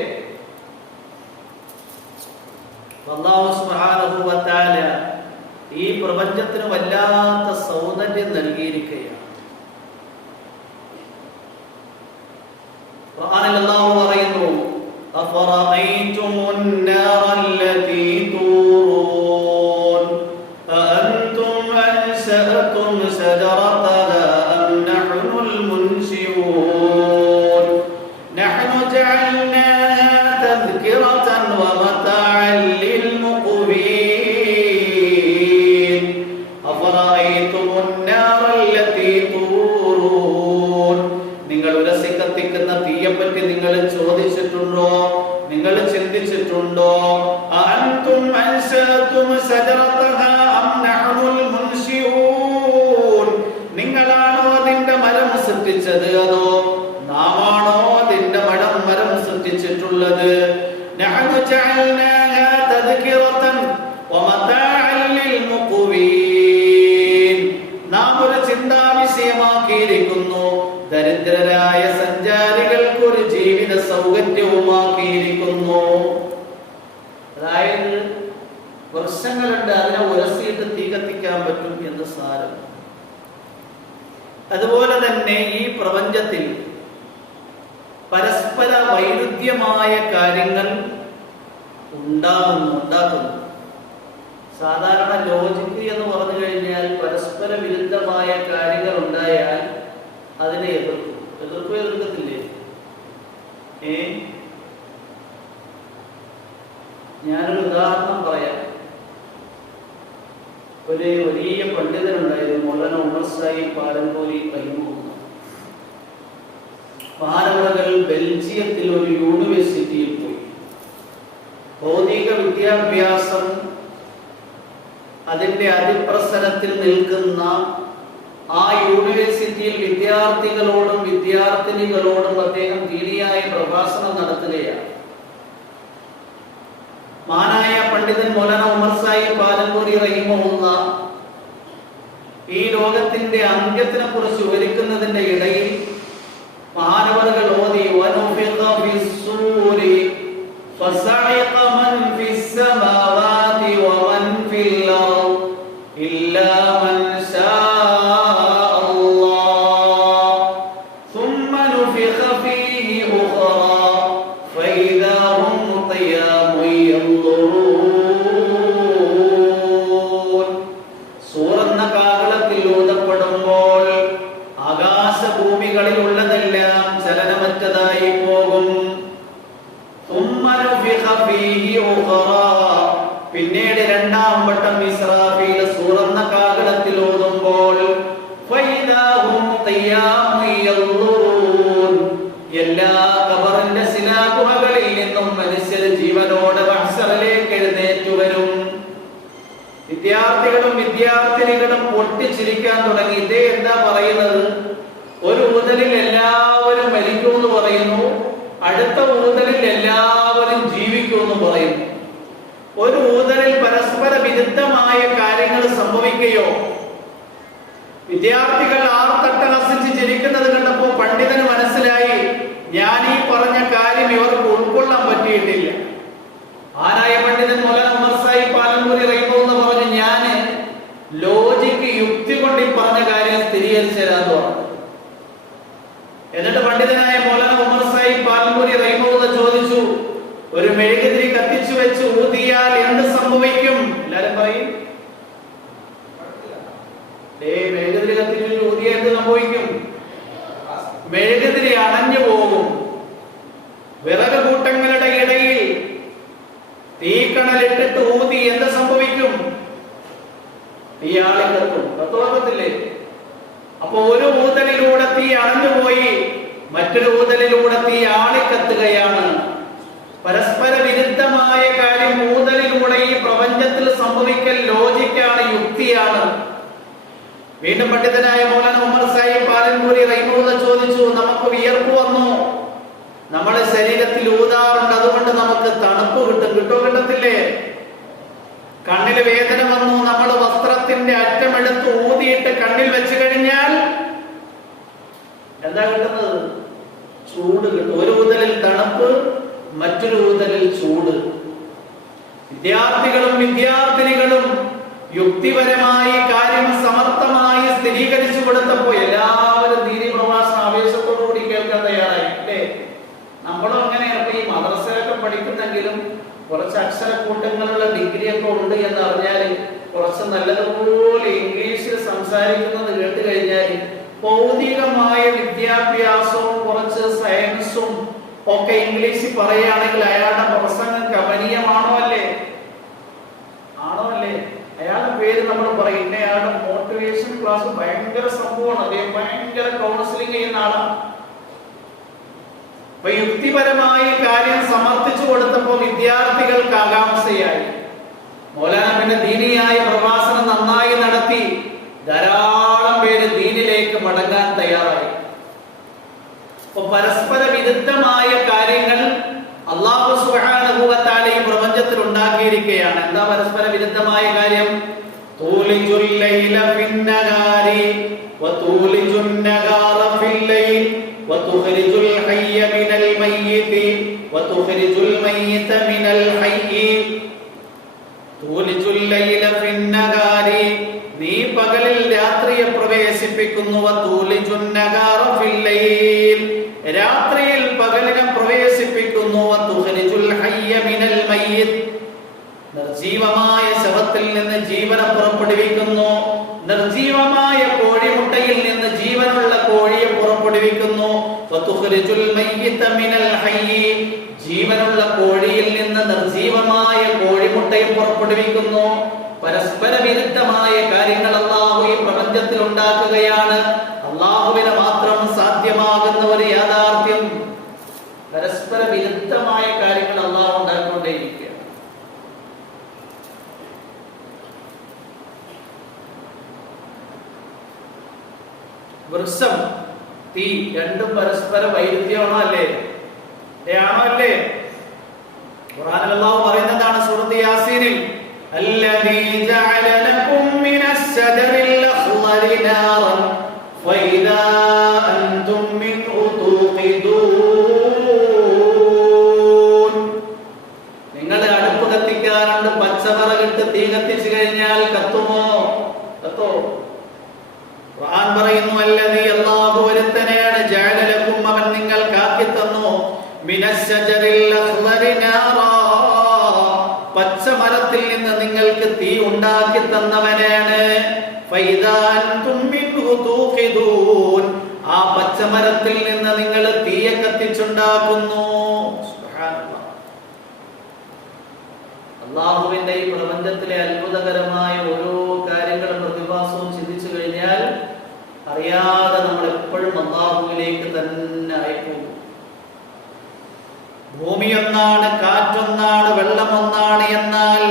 അല്ലാഹു സുബ്ഹാനഹു വ തആല ഈ പ്രപഞ്ചത്തിന് വല്ലാത്ത സൗന്ദര്യം നൽകിയിരിക്കുകയാണ്. ഖുർആനിൽ അല്ലാഹു പറയുന്നു, അഫറഅയ്തുമുൻ നാറല്ലതീ തൂറൂൻ അഅൻതും അൻശഅതും ശജറതഹാ അം നഹ്നുൽ മുൻശിഊൻ നഹ്നു ജഅൽനാഹാ തദ്കിറതൻ വമതാഅൻ ലിൽമുഖ്വീൻ അഫറഅയ്തുമുൻ നാറല്ലതീ തൂറൂൻ. നിങ്ങൾ ഉരസി കത്തിക്കുന്ന തീയെപ്പറ്റി നിങ്ങൾ ചോദിച്ചിട്ടുണ്ടോ? നിങ്ങൾ ചിന്തിച്ചിട്ടുണ്ടോ? അഅൻതും അൻശഅതും ശജറതഹാ അം നഹ്നുൽ മുൻശിഊൻ. നിങ്ങളാണോ അതിന്റെ മരം സൃഷ്ടിച്ചത്, അതോ നാമാണോ അതിന്റെ മരം സൃഷ്ടിച്ചിട്ടുള്ളത്? നഹ്നു ജഅൽനാഹാ തദ്കിറതൻ വമതാഅൻ ലിൽമുഖ്വീൻ. നാം ഒരു ചിന്താവിഷയമാക്കിയിരിക്കുന്നു, ദരിദ്രരായ സഞ്ചാരികൾക്ക് ഒരു ജീവിത സൗകര്യവുമാക്കിയിരിക്കുന്നു. അതായത് വൃക്ഷങ്ങളുണ്ട്, അതിനെ ഉരസിയിട്ട് തീ കത്തിക്കാൻ പറ്റും എന്ന് സാരം. അതുപോലെ തന്നെ ഈ പ്രപഞ്ചത്തിൽ പരസ്പര വൈരുദ്ധ്യമായ കാര്യങ്ങൾ ഉണ്ടാക്കുന്നു. സാധാരണ ലോജിക്ക് എന്ന് പറഞ്ഞു കഴിഞ്ഞാൽ പരസ്പര വിരുദ്ധമായ കാര്യങ്ങൾ ഉണ്ടായാൽ അതിനെ എതിർക്കത്തില്ലേ? ഞാനൊരു ഉദാഹരണം പറയാം. ഒരു വലിയ പണ്ഡിതനുണ്ടായിരുന്നു, മൗലാന ഉമർ സാഹിബ് പാലൻകോലി റഹിമഹുല്ലാഹ്. പാലവകൾ ബെൽജിയത്തിൽ ഒരു യൂണിവേഴ്സിറ്റിയിൽ പോയി. ഭൗതിക വിദ്യാഭ്യാസം അതിന്റെ അതിപ്രസരത്തിൽ നിൽക്കുന്ന ആ യൂണിവേഴ്സിറ്റിയിൽ വിദ്യാർത്ഥികളോടും വിദ്യാർത്ഥിനികളോടും അദ്ദേഹം ദീനിയായ പ്രഭാഷണം നടത്തുകയാണ്. മഹാനായ പണ്ഡിതൻ മൗലാന ഉമർ സാഹിബ് പാലൻകോലി റഹിമഹുല്ലാഹ് ഈ ലോകത്തിന്റെ അന്ത്യത്തിനെ കുറിച്ച് വിവരിക്കുന്നതിന്റെ ഇടയിൽ മഹാനവറുകൾ ഓതി, വനുഫിഖ ഫിസ്സൂരി ഫസഇഖ മൻ ഫിസ്സമാവാതി വമൻ ഫിൽ അർദ് ഇല്ലാ മൻ ശാ പിന്നീട് രണ്ടാം വട്ടം ഇസ്രാഫീൽ സൂറന്ന കാഹളത്തിൽ ഓതുമ്പോൾ എല്ലാ ഖബറിന്റെ ശിലാഗുഹകളിൽ നിന്നും മനുഷ്യർ ജീവനോടെ മഹ്ശറിലേക്ക് എഴുന്നേറ്റു വരും. വിദ്യാർത്ഥികളും വിദ്യാർത്ഥിനികളും പൊട്ടിച്ചിരിക്കാൻ തുടങ്ങി. ഇതേ എന്താ പറയുന്നത്? ഒരു ഊതലിൽ എല്ലാവരും മരിക്കുമെന്ന് പറയുന്നു, അടുത്ത ഊതലിൽ എല്ലാവരും ജീവിക്കുമെന്ന് പറയുന്നു. ഒരു ഊതലിൽ പരസ്പര വിരുദ്ധമായ കാര്യങ്ങൾ സംഭവിക്കുകയോ വിദ്യാർത്ഥികൾ ആർത്തട്ടഹസിച്ച് ചിരിക്കുന്നത് കണ്ടപ്പോൾ പണ്ഡിതന് മനസ്സിലായി, ഞാൻ ഈ പറഞ്ഞ കാര്യം ഇവർക്ക് ഉൾക്കൊള്ളാൻ പറ്റിയിട്ടില്ല. ആരായ പണ്ഡിതൻ മൗലാന ഉമർ സാഹിബ് പാലൻകോലി റഹിമഹുല്ലാഹ് പറഞ്ഞു, ഞാൻ ലോജിക്ക് യുക്തി കൊണ്ട് ഈ പറഞ്ഞ കാര്യം സ്ഥിരീകരിച്ചു തരാന്ന് പറഞ്ഞു. എന്നിട്ട് പണ്ഡിതനായ മൗലാന ഉമർ സാഹിബ് പാലൻകോലി റഹിമഹുല്ലാഹ് ചോദിച്ചു, ഒരു മെഴുകുതിരി കത്തിച്ചു വെച്ച് ഊതിയാൽ എന്ത് സംഭവിക്കും? എല്ലാരും പറയും, മെഴുകുതിരി കത്തിച്ചു ഊതിയാൽ എന്ത് സംഭവിക്കും? മെഴുകുതിരി അണഞ്ഞു പോകും. വിറക് കൂട്ടങ്ങളുടെ ഇടയിൽ തീ കത്തുകയാണ്. പരസ്പര വിരുദ്ധമായ കാര്യം ഊതലിലൂടെ ഈ പ്രപഞ്ചത്തിൽ സംഭവിക്കൽ ലോജിക്കാണ്, യുക്തിയാണ്. വീണ്ടും പണ്ഡിതനായ മൗലാന ഉമർ സാഹിബ് പാലൻപൂരി റഹിമഹുല്ലാഹ് ചോദിച്ചു, നമുക്ക് വിയർപ്പ് വന്നു, നമ്മുടെ ശരീരത്തിൽ ഊതാറുണ്ട്, അതുകൊണ്ട് നമുക്ക് തണുപ്പ് കിട്ടത്തില്ലേ? കണ്ണിൽ വേദന വന്നു, നമ്മൾ വസ്ത്രത്തിന്റെ അറ്റമെടുത്ത് ഊതിയിട്ട് കണ്ണിൽ വെച്ച് കഴിഞ്ഞാൽ എന്താ കിട്ടുന്നത്? ചൂട് കിട്ടും. ഒരു ഊതലിൽ തണുപ്പ്, മറ്റൊരു ഊതലിൽ ചൂട്. വിദ്യാർത്ഥികളും വിദ്യാർത്ഥിനികളും യുക്തിപരമായി കാര്യം സമർത്ഥമായി സ്ഥിരീകരിച്ചു കൊടുത്തപ്പോ എല്ലാവരും ദീനി പ്രഭാഷണ ആവേശത്തോടുകൂടി കേൾക്കാൻ തയ്യാറായി, അല്ലേ? നമ്മളും അങ്ങനെയാണ്. ഈ മദ്രസയിലൊക്കെ പഠിക്കുന്നെങ്കിലും കുറച്ച് അക്ഷരക്കൂട്ടങ്ങളുള്ള ഡിഗ്രി ഒക്കെ ഉണ്ട് എന്ന് അറിഞ്ഞാൽ, കുറച്ച് നല്ലതുപോലെ ഇംഗ്ലീഷിൽ സംസാരിക്കുന്നത് കേട്ട് കഴിഞ്ഞാൽ ഭൗതികമായ വിദ്യാഭ്യാസവും കുറച്ച് സയൻസും ഒക്കെ ഇംഗ്ലീഷിൽ പറയുകയാണെങ്കിൽ അയാളുടെ പ്രസംഗം കമനീയമാണോ അല്ലേ? ആണോ അല്ലേ? അയാളുടെ പേര് നമ്മൾ പറയും, അയാളുടെ മോട്ടിവേഷൻ ക്ലാസ് ഭയങ്കര സംഭവമാണ്, അദ്ദേഹം ഭയങ്കര കൗൺസിലിംഗ് ചെയ്യുന്ന ആളാണ്. അപ്പൊ യുക്തിപരമായി കാര്യം സമർത്ഥിച്ചു കൊടുത്തപ്പോ വിദ്യാർത്ഥികൾക്ക് ആകാംക്ഷയായി. മൗലാന പിന്നെ ദീനിയായ പ്രഭാഷണം നന്നായി നടത്തി. ധാരാളം പേര് ദീനിലേക്ക് മടങ്ങാൻ തയ്യാറായി. അപ്പൊ പരസ്പര വിരുദ്ധമായ കാര്യങ്ങൾ അല്ലാഹു സുബ്ഹാനഹു വ തആല ഈ പ്രപഞ്ചത്തിൽ ഉണ്ടാക്കിയിരിക്കുകയാണ്. എന്താ പരസ്പര വിരുദ്ധമായ കാര്യം? തൂലിജുൽ ലൈല ഫിന്നഹാരി വതൂലിജുൻ നഹാറ ഫിൽ ലൈൽ വതുഖ്രിജുൽ ഹയ്യ മിനൽ മയ്യിതി വതുഖ്രിജുൽ മയ്യിത മിനൽ ഹയ്യി. തൂലിജുൽ ലൈല ഫിന്നഹാരി, നീ പകലിൽ രാത്രിയെ പ്രവേശിപ്പിക്കുന്നു. വതൂലിജുൻ നഹാറ ഫിൽ ലൈൽ, രാത്രിയിൽ പകലിനെ പ്രവേശിപ്പിക്കുന്നു. വതുഖ്രിജുൽ ഹയ്യ മിനൽ മയ്യിത്, നിർജീവമായ ശവത്തിൽ നിന്ന് ജീവനെ പുറപ്പെടുവിക്കുന്നു. നിർജീവമായ കോഴിമുട്ടയിൽ നിന്ന് ജീവനുള്ള കോഴിയെ പുറപ്പെടുവിക്കുന്നു. വതുഖ്രിജുൽ മയ്യിത മിനൽ ഹയ്യി, ജീവനുള്ള കോഴിയിൽ നിന്ന് നിർജീവമായ കോഴിമുട്ടയെ പുറപ്പെടുവിക്കുന്നു. പരസ്പര വിരുദ്ധമായ കാര്യങ്ങൾ അല്ലാഹു ഈ പ്രപഞ്ചത്തിൽ ഉണ്ടാക്കുകയാണ്. അല്ലാഹുവിന് മാത്രം സാധ്യമാകുന്ന ഒരു യാഥാർത്ഥ്യം, പരസ്പര വിരുദ്ധമായ കാര്യങ്ങൾ അല്ലാഹു ഉണ്ടാക്കിക്കൊണ്ടേയിരിക്കുകയാണ്. വൃക്ഷം, തീ, രണ്ടും പരസ്പര വൈരുദ്ധ്യമാണോ അല്ലേ? ആണോ അല്ലേ? ഖുർആനിൽ അല്ലാഹു പറയുന്നതാണ് സൂറത്ത് യാസീനിൽ, അല്ലദീ ജഅല ലക്കും മിനശ് ശജറിൽ അഖ്ളരി നാറൻ ഫഇദാ അൻതും മിൻഹു തൂഖിദൂൻ. നിങ്ങൾ അടുപ്പ് കത്തിക്കാറുണ്ട്, പച്ചവിറകിട്ട് തീ കത്തിച്ചു കഴിഞ്ഞാൽ കത്തുമോ? കത്തോ? ഖുർആൻ പറയുന്നു, അല്ലദീ, അല്ലാഹു ഒരുത്തനെയാണ്, ജഅല ലക്കും, അവൻ നിങ്ങൾക്ക് ആക്കി തന്നു, മിനശ് ശജറിൽ അഖ്ളരി നാറാ, പച്ചമരത്തിൽ നിന്ന് നിങ്ങൾക്ക് തീ ഉണ്ടാക്കി തന്നവനാണ്. ഫൈദാ അൻതും മിൻഹു തൂഖിദൂൻ, ആ പച്ചമരത്തിൽ നിന്ന് നിങ്ങൾ തീയെ കത്തിച്ചുണ്ടാക്കുന്നു. സുബ്ഹാനല്ലാഹ്. അല്ലാഹുവിന്റെ ഈ പ്രപഞ്ചത്തിലെ അത്ഭുതകരമായ ഓരോ കാര്യങ്ങളും പ്രതിഭാസവും ചിന്തിച്ചു കഴിഞ്ഞാൽ അറിയാതെ നമ്മൾ എപ്പോഴും അല്ലാഹുവിലേക്ക് തന്നെ ആയിപ്പോകും. ഭൂമി ഒന്നാണ്, കാറ്റൊന്നാണ്, വെള്ളമൊന്നാണ്. എന്നാൽ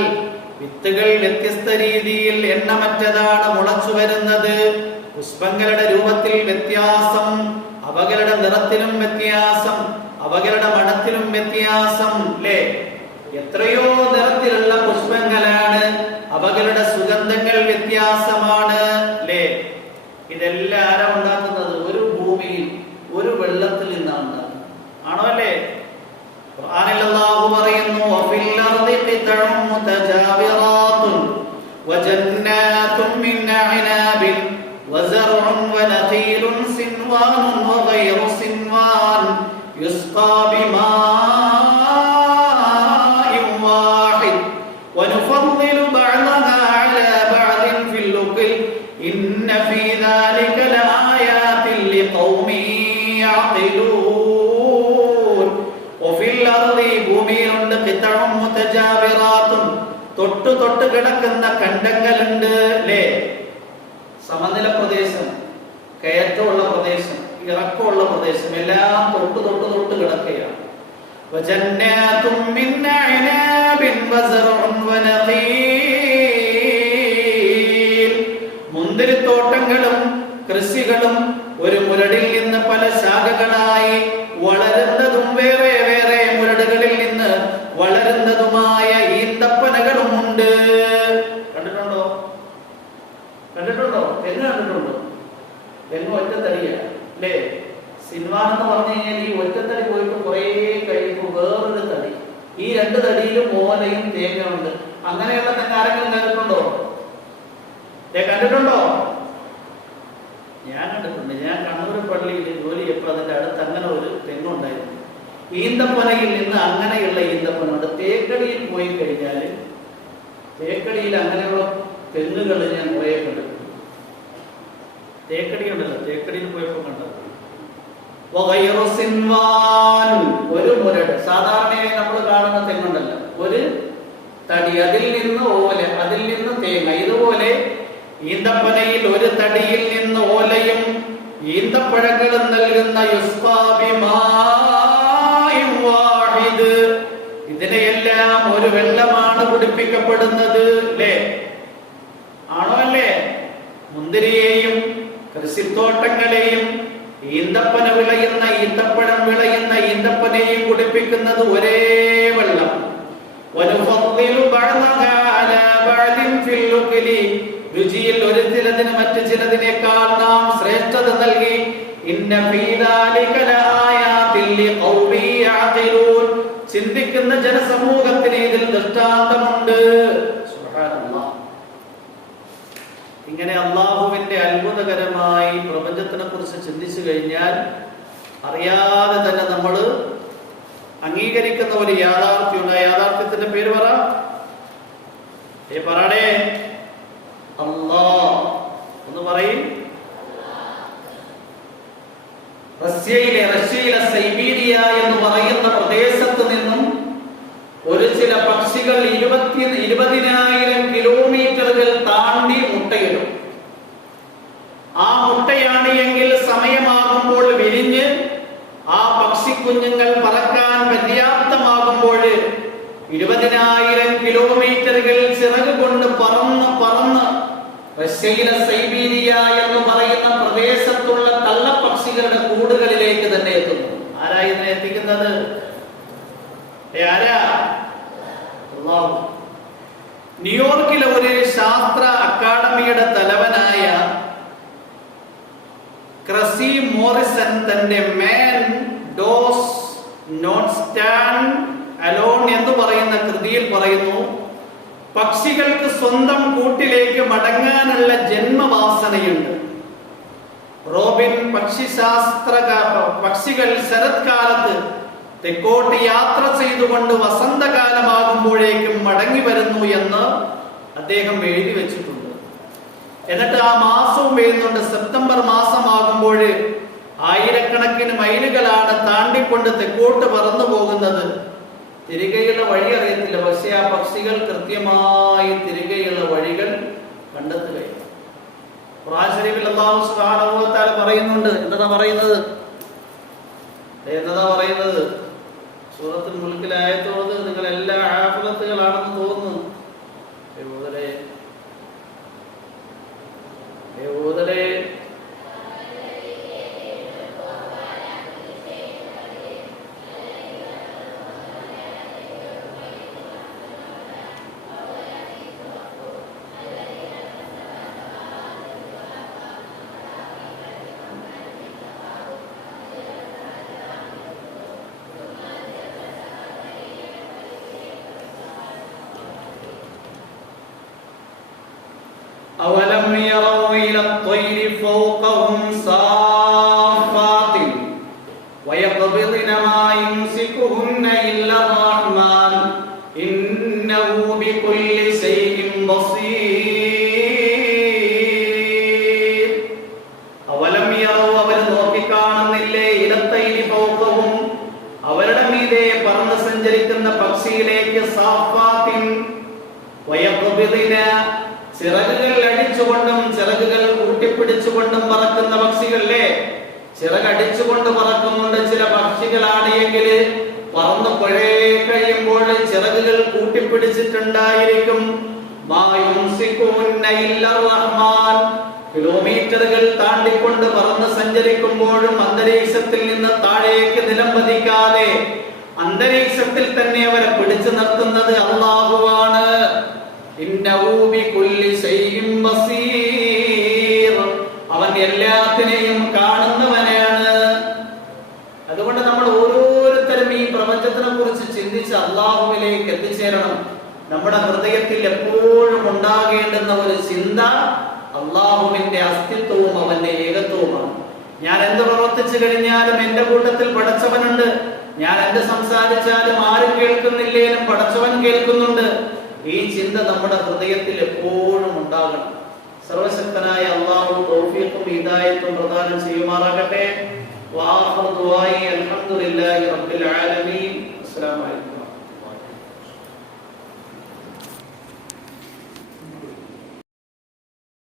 വിത്തുകൾ വ്യത്യസ്ത രീതിയിൽ എണ്ണമറ്റതാണ് മുളച്ചു വരുന്നത്. പുഷ്പങ്ങളുടെ രൂപത്തിൽ വ്യത്യാസം, അവകളുടെ നിറത്തിലും വ്യത്യാസം, അവകളുടെ മണത്തിലും വ്യത്യാസം, അല്ലേ? എത്രയോ നിറത്തിലുള്ള പുഷ്പങ്ങളാണ്, അവകളുടെ സുഗന്ധങ്ങൾ വ്യത്യാസമാണ്, അല്ലേ? ഇതെല്ലാം ആരാ ഉണ്ടാക്കുന്നത്? ഒരു ഭൂമിയിൽ, ഒരു വെള്ളത്തിൽ നിന്നാണ് ഉണ്ടാക്കുന്നത്. ആണോ അല്ലേ? ഖുർആനിൽ അല്ലാഹു പറയുന്നു, വഫിൽ അർദി ഖിതഉം മുതജാവിറാത്തുൻ വജന്നാതും മിൻ അഅനാബിൻ വസർഉൻ വനഖീലുൻ സിൻവാനുൻ വഗൈറു സിൻവാൻ യുസ്ഖാ ബിമാഇൻ വാഹിദ് വനുഫദ്ദിലു ബഅദഹാ അലാ ബഅദിൻ ഫിൽ ഉഖൽ ഇന്ന ഫീ ദാലിക ലആയാതിൻ ലിഖൗമിൻ യഅഖിലൂൻ. വഫിൽ അർദി, ഭൂമിയിലുണ്ട്, ഖിതഉം മുതജാവിറാത്തുൻ, തൊട്ട് തൊട്ട് കിടക്കുന്ന ഖണ്ഡങ്ങളുണ്ട്, അല്ലേ? സമനില പ്രദേശം, കയറ്റമുള്ള പ്രദേശം, ഇറക്കമുള്ള പ്രദേശം, എല്ലാം തൊട്ട് തൊട്ട് തൊട്ട് കിടക്കുകയാണ്. വജന്നാതും മിൻ അഅനാബിൻ വസറഉൻ വനഖീൽ. മുന്തിരിത്തോട്ടങ്ങളും കൃഷികളും ഒരു മുരടിൽ നിന്ന് പല ശാഖകളായി വളരുന്നതും വേറെ വേറെ മുരടുകളിൽ നിന്ന് വളരുന്നതുമായ ഈന്തപ്പനകളുമുണ്ട്. കണ്ടിട്ടുണ്ടോ? കണ്ടിട്ടുണ്ടോ? തെങ്ങ് കണ്ടിട്ടുണ്ടോ? തെങ്ങ് ഒറ്റത്തടിയ അല്ലേ? സിൻവാൻ എന്ന് പറഞ്ഞു കഴിഞ്ഞാൽ ഈ ഒറ്റത്തടി പോയിട്ട് കുറെ കഴിയുമ്പോൾ വേറൊരു തടി, ഈ രണ്ട് തടിയിലും ഓലയും തേങ്ങയുണ്ട്. അങ്ങനെയുള്ള തെങ്ങ് ആരെങ്കിലും കണ്ടിട്ടുണ്ടോ? കണ്ടിട്ടുണ്ടോ? ഞാൻ കണ്ടിട്ടുണ്ട്. ഞാൻ കണ്ണൂർ പള്ളിയിൽ ജോലി ചെയ്യപ്പോൾ അതിന്റെ അടുത്ത് അങ്ങനെ ഒരു തെങ്ങുണ്ടായിരുന്നു. ഈന്തപ്പനയിൽ നിന്ന് അങ്ങനെയുള്ള ഈന്തപ്പനുണ്ട്. തേക്കടിയിൽ പോയി കഴിഞ്ഞാൽ തേക്കടിയിൽ അങ്ങനെയുള്ള തെങ്ങുകൾ ഞാൻ കുറെ കണ്ടിട്ടുണ്ട്. തേക്കടി ഉണ്ടല്ലോ, തേക്കടിയിൽ പോയപ്പോൾ കണ്ടത്. ഒരു മുരട്, സാധാരണയായി നമ്മൾ കാണുന്ന തെങ്ങുണ്ടല്ലോ, ഒരു തടി, അതിൽ നിന്ന് ഓല, അതിൽ നിന്ന് തേങ്ങ. ഇതുപോലെ ഈന്തപ്പനയിൽ ഒരു തടിയിൽ നിന്ന് ഓലയും ഈന്തപ്പഴങ്ങളും നൽകുന്ന ഇതിനെയെല്ലാം ഒരു വെള്ളമാണ് കുടിപ്പിക്കപ്പെടുന്നത്. അല്ലേ? ആണോ? അല്ലേ? മുന്തിരിയെയും കൃഷിത്തോട്ടങ്ങളെയും ഈന്തപ്പന വിളയുന്ന ഈന്തപ്പഴം വിളയുന്ന ഈന്തപ്പനയും കുടിപ്പിക്കുന്നത് ഒരേ വെള്ളം. രുചിയിൽ ഒരു ചിലതിന് മറ്റു ചിലതിനേക്കാൾ നാം ശ്രേഷ്ഠത നൽകി. ചിന്തിക്കുന്ന ജനസമൂഹത്തിന് ഇതിൽ ദൃഷ്ടാന്തമുണ്ട്. ഇങ്ങനെ അള്ളാഹുവിന്റെ അത്ഭുതകരമായി പ്രപഞ്ചത്തിനെ കുറിച്ച് ചിന്തിച്ചു കഴിഞ്ഞാൽ അറിയാതെ തന്നെ നമ്മൾ അംഗീകരിക്കുന്ന ഒരു യാഥാർത്ഥ്യമുണ്ട്. യാഥാർത്ഥ്യത്തിന്റെ പേര് പറയണേ. അല്ലാഹ് ഒന്ന് പറയും. റഷ്യയിലെ സൈബീരിയ എന്ന് പറയുന്ന പ്രദേശത്ത് നിന്നും ഒരു ചില പക്ഷികൾ 20,000 കിലോമീറ്ററുകൾ താണ്ടി മുട്ടയിടും. ആ മുട്ടയാണ് എങ്കിൽ സമയമാകുമ്പോൾ വിരിഞ്ഞ് ആ പക്ഷിക്കുഞ്ഞുങ്ങൾ പറക്കാൻ പര്യാപ്തമാകുമ്പോൾ 20,000 കിലോമീറ്ററുകൾ ചിറക് കൊണ്ട് പറന്ന് റഷ്യയിലെ സൈബീരിയ എന്ന് പറയുന്ന പ്രദേശത്തുള്ള തള്ളപ്പക്ഷികളുടെ കൂടുകളിലേക്ക് തന്നെ എത്തുന്നു. ആരാ ഇതിനെ എത്തിക്കുന്നത്? ആരാ? അല്ലാഹു. ന്യൂയോർക്കിലെ ഒരു ശാസ്ത്ര അക്കാദമിയുടെ തലവനായ ക്രസി മോറിസൺ തന്റെ മാൻ ഡോസ് നോട്ട് സ്റ്റാൻഡ് അലോൺ എന്ന് പറയുന്ന കൃതിയിൽ പറയുന്നു, പക്ഷികൾക്ക് സ്വന്തം കൂട്ടിലേക്ക് മടങ്ങാനുള്ള ജന്മവാസനയുണ്ട്. റോബിൻ പക്ഷികൾ ശരത്കാലത്ത് തെക്കോട്ട് യാത്ര ചെയ്തുകൊണ്ട് വസന്തകാലമാകുമ്പോഴേക്കും മടങ്ങി വരുന്നു എന്ന് അദ്ദേഹം എഴുതി വെച്ചിട്ടുണ്ട്. എന്നിട്ട് ആ മാസവും വരുന്നുണ്ട്. സെപ്റ്റംബർ മാസമാകുമ്പോൾ ആയിരക്കണക്കിന് മൈലുകളാണ് താണ്ടിക്കൊണ്ട് തെക്കോട്ട് പറന്നു പോകുന്നത്. തിരികെയുള്ള വഴി അറിയത്തില്ല, പക്ഷെ ആ പക്ഷികൾ കൃത്യമായി തിരികെയുള്ള വഴികൾ കണ്ടെത്തുകയാണ്. ഖുർആൻ ശരീഫിൽ അല്ലാഹു സുബ്ഹാനഹു വ തആല പറയുന്നുണ്ട്. എന്താ പറയുന്നത്? സൂറത്തുൽ മുൽക്കിലെ ആയത്തോട് നിങ്ങൾ എല്ലാ ആഫിലത്തുകളാണെന്ന് തോന്നുന്നു. أولم يروا إلى الطير فوقهم صافات ويقبضن ما يمسكهن إلا الرحمن إنه بكل شيء بصير. أولم يروا അവർ നോക്കിക്കാണുന്നില്ലേ إلى الطير فوقهم അവരുടെ മീതെ പറന്ന് സഞ്ചരിക്കുന്ന പക്ഷിയിലേക്ക് സാഫാത്തിൻ വയഖ്ബിദിന ചിറകുകൾ അടിച്ചുകൊണ്ടും ചിറകുകൾ കൂട്ടിപ്പിടിച്ചുകൊണ്ടും പറക്കുന്ന പക്ഷികളല്ലേ? ചിറകടിച്ചുകൊണ്ട് പറക്കുന്നുണ്ട് ചില പക്ഷികളാണ് എങ്കിൽ പറന്ന് കുറെ കഴിയുമ്പോൾ ചിറകുകൾ കൂട്ടിപ്പിടിച്ചിട്ടുണ്ടായിരിക്കും. കിലോമീറ്ററുകൾ താണ്ടിക്കൊണ്ട് പറന്ന് സഞ്ചരിക്കുമ്പോഴും അന്തരീക്ഷത്തിൽ നിന്ന് താഴേക്ക് നിലം പതിക്കാതെ അന്തരീക്ഷത്തിൽ തന്നെ അവരെ പിടിച്ചു നിർത്തുന്നത് അല്ലാഹുവാണ്. അവൻ എല്ലാത്തിനെയും കാണുന്നവനാണ്. അതുകൊണ്ട് നമ്മൾ ഓരോരുത്തരും ഈ പ്രപഞ്ചത്തിനെ കുറിച്ച് ചിന്തിച്ച് അല്ലാഹുവിലേക്ക് എത്തിച്ചേരണം. നമ്മുടെ ഹൃദയത്തിൽ എപ്പോഴും ഉണ്ടാകേണ്ടുന്ന ഒരു ചിന്ത അല്ലാഹുവിന്റെ അസ്തിത്വവും അവന്റെ ഏകത്വവുമാണ്. ഞാൻ എന്ത് പ്രവർത്തിച്ചു കഴിഞ്ഞാലും എന്റെ കൂട്ടത്തിൽ പടച്ചവനുണ്ട്. ഞാൻ എന്ത് സംസാരിച്ചാലും ആരും കേൾക്കുന്നില്ലേലും പടച്ചവൻ കേൾക്കുന്നുണ്ട്. ഈ ചിന്ത നമ്മുടെ ഹൃദയത്തിൽ എപ്പോഴും ഉണ്ടാകണം. സർവശക്തനായ അല്ലാഹു തൗഫീഖും ഹിദായത്തും പ്രദാനം ചെയ്യുമാറാകട്ടെ. വആഖിറു ദുആഇ അൽഹംദുലില്ലാഹി റബ്ബിൽ ആലമീൻ. അസ്സലാമു അലൈക്കും.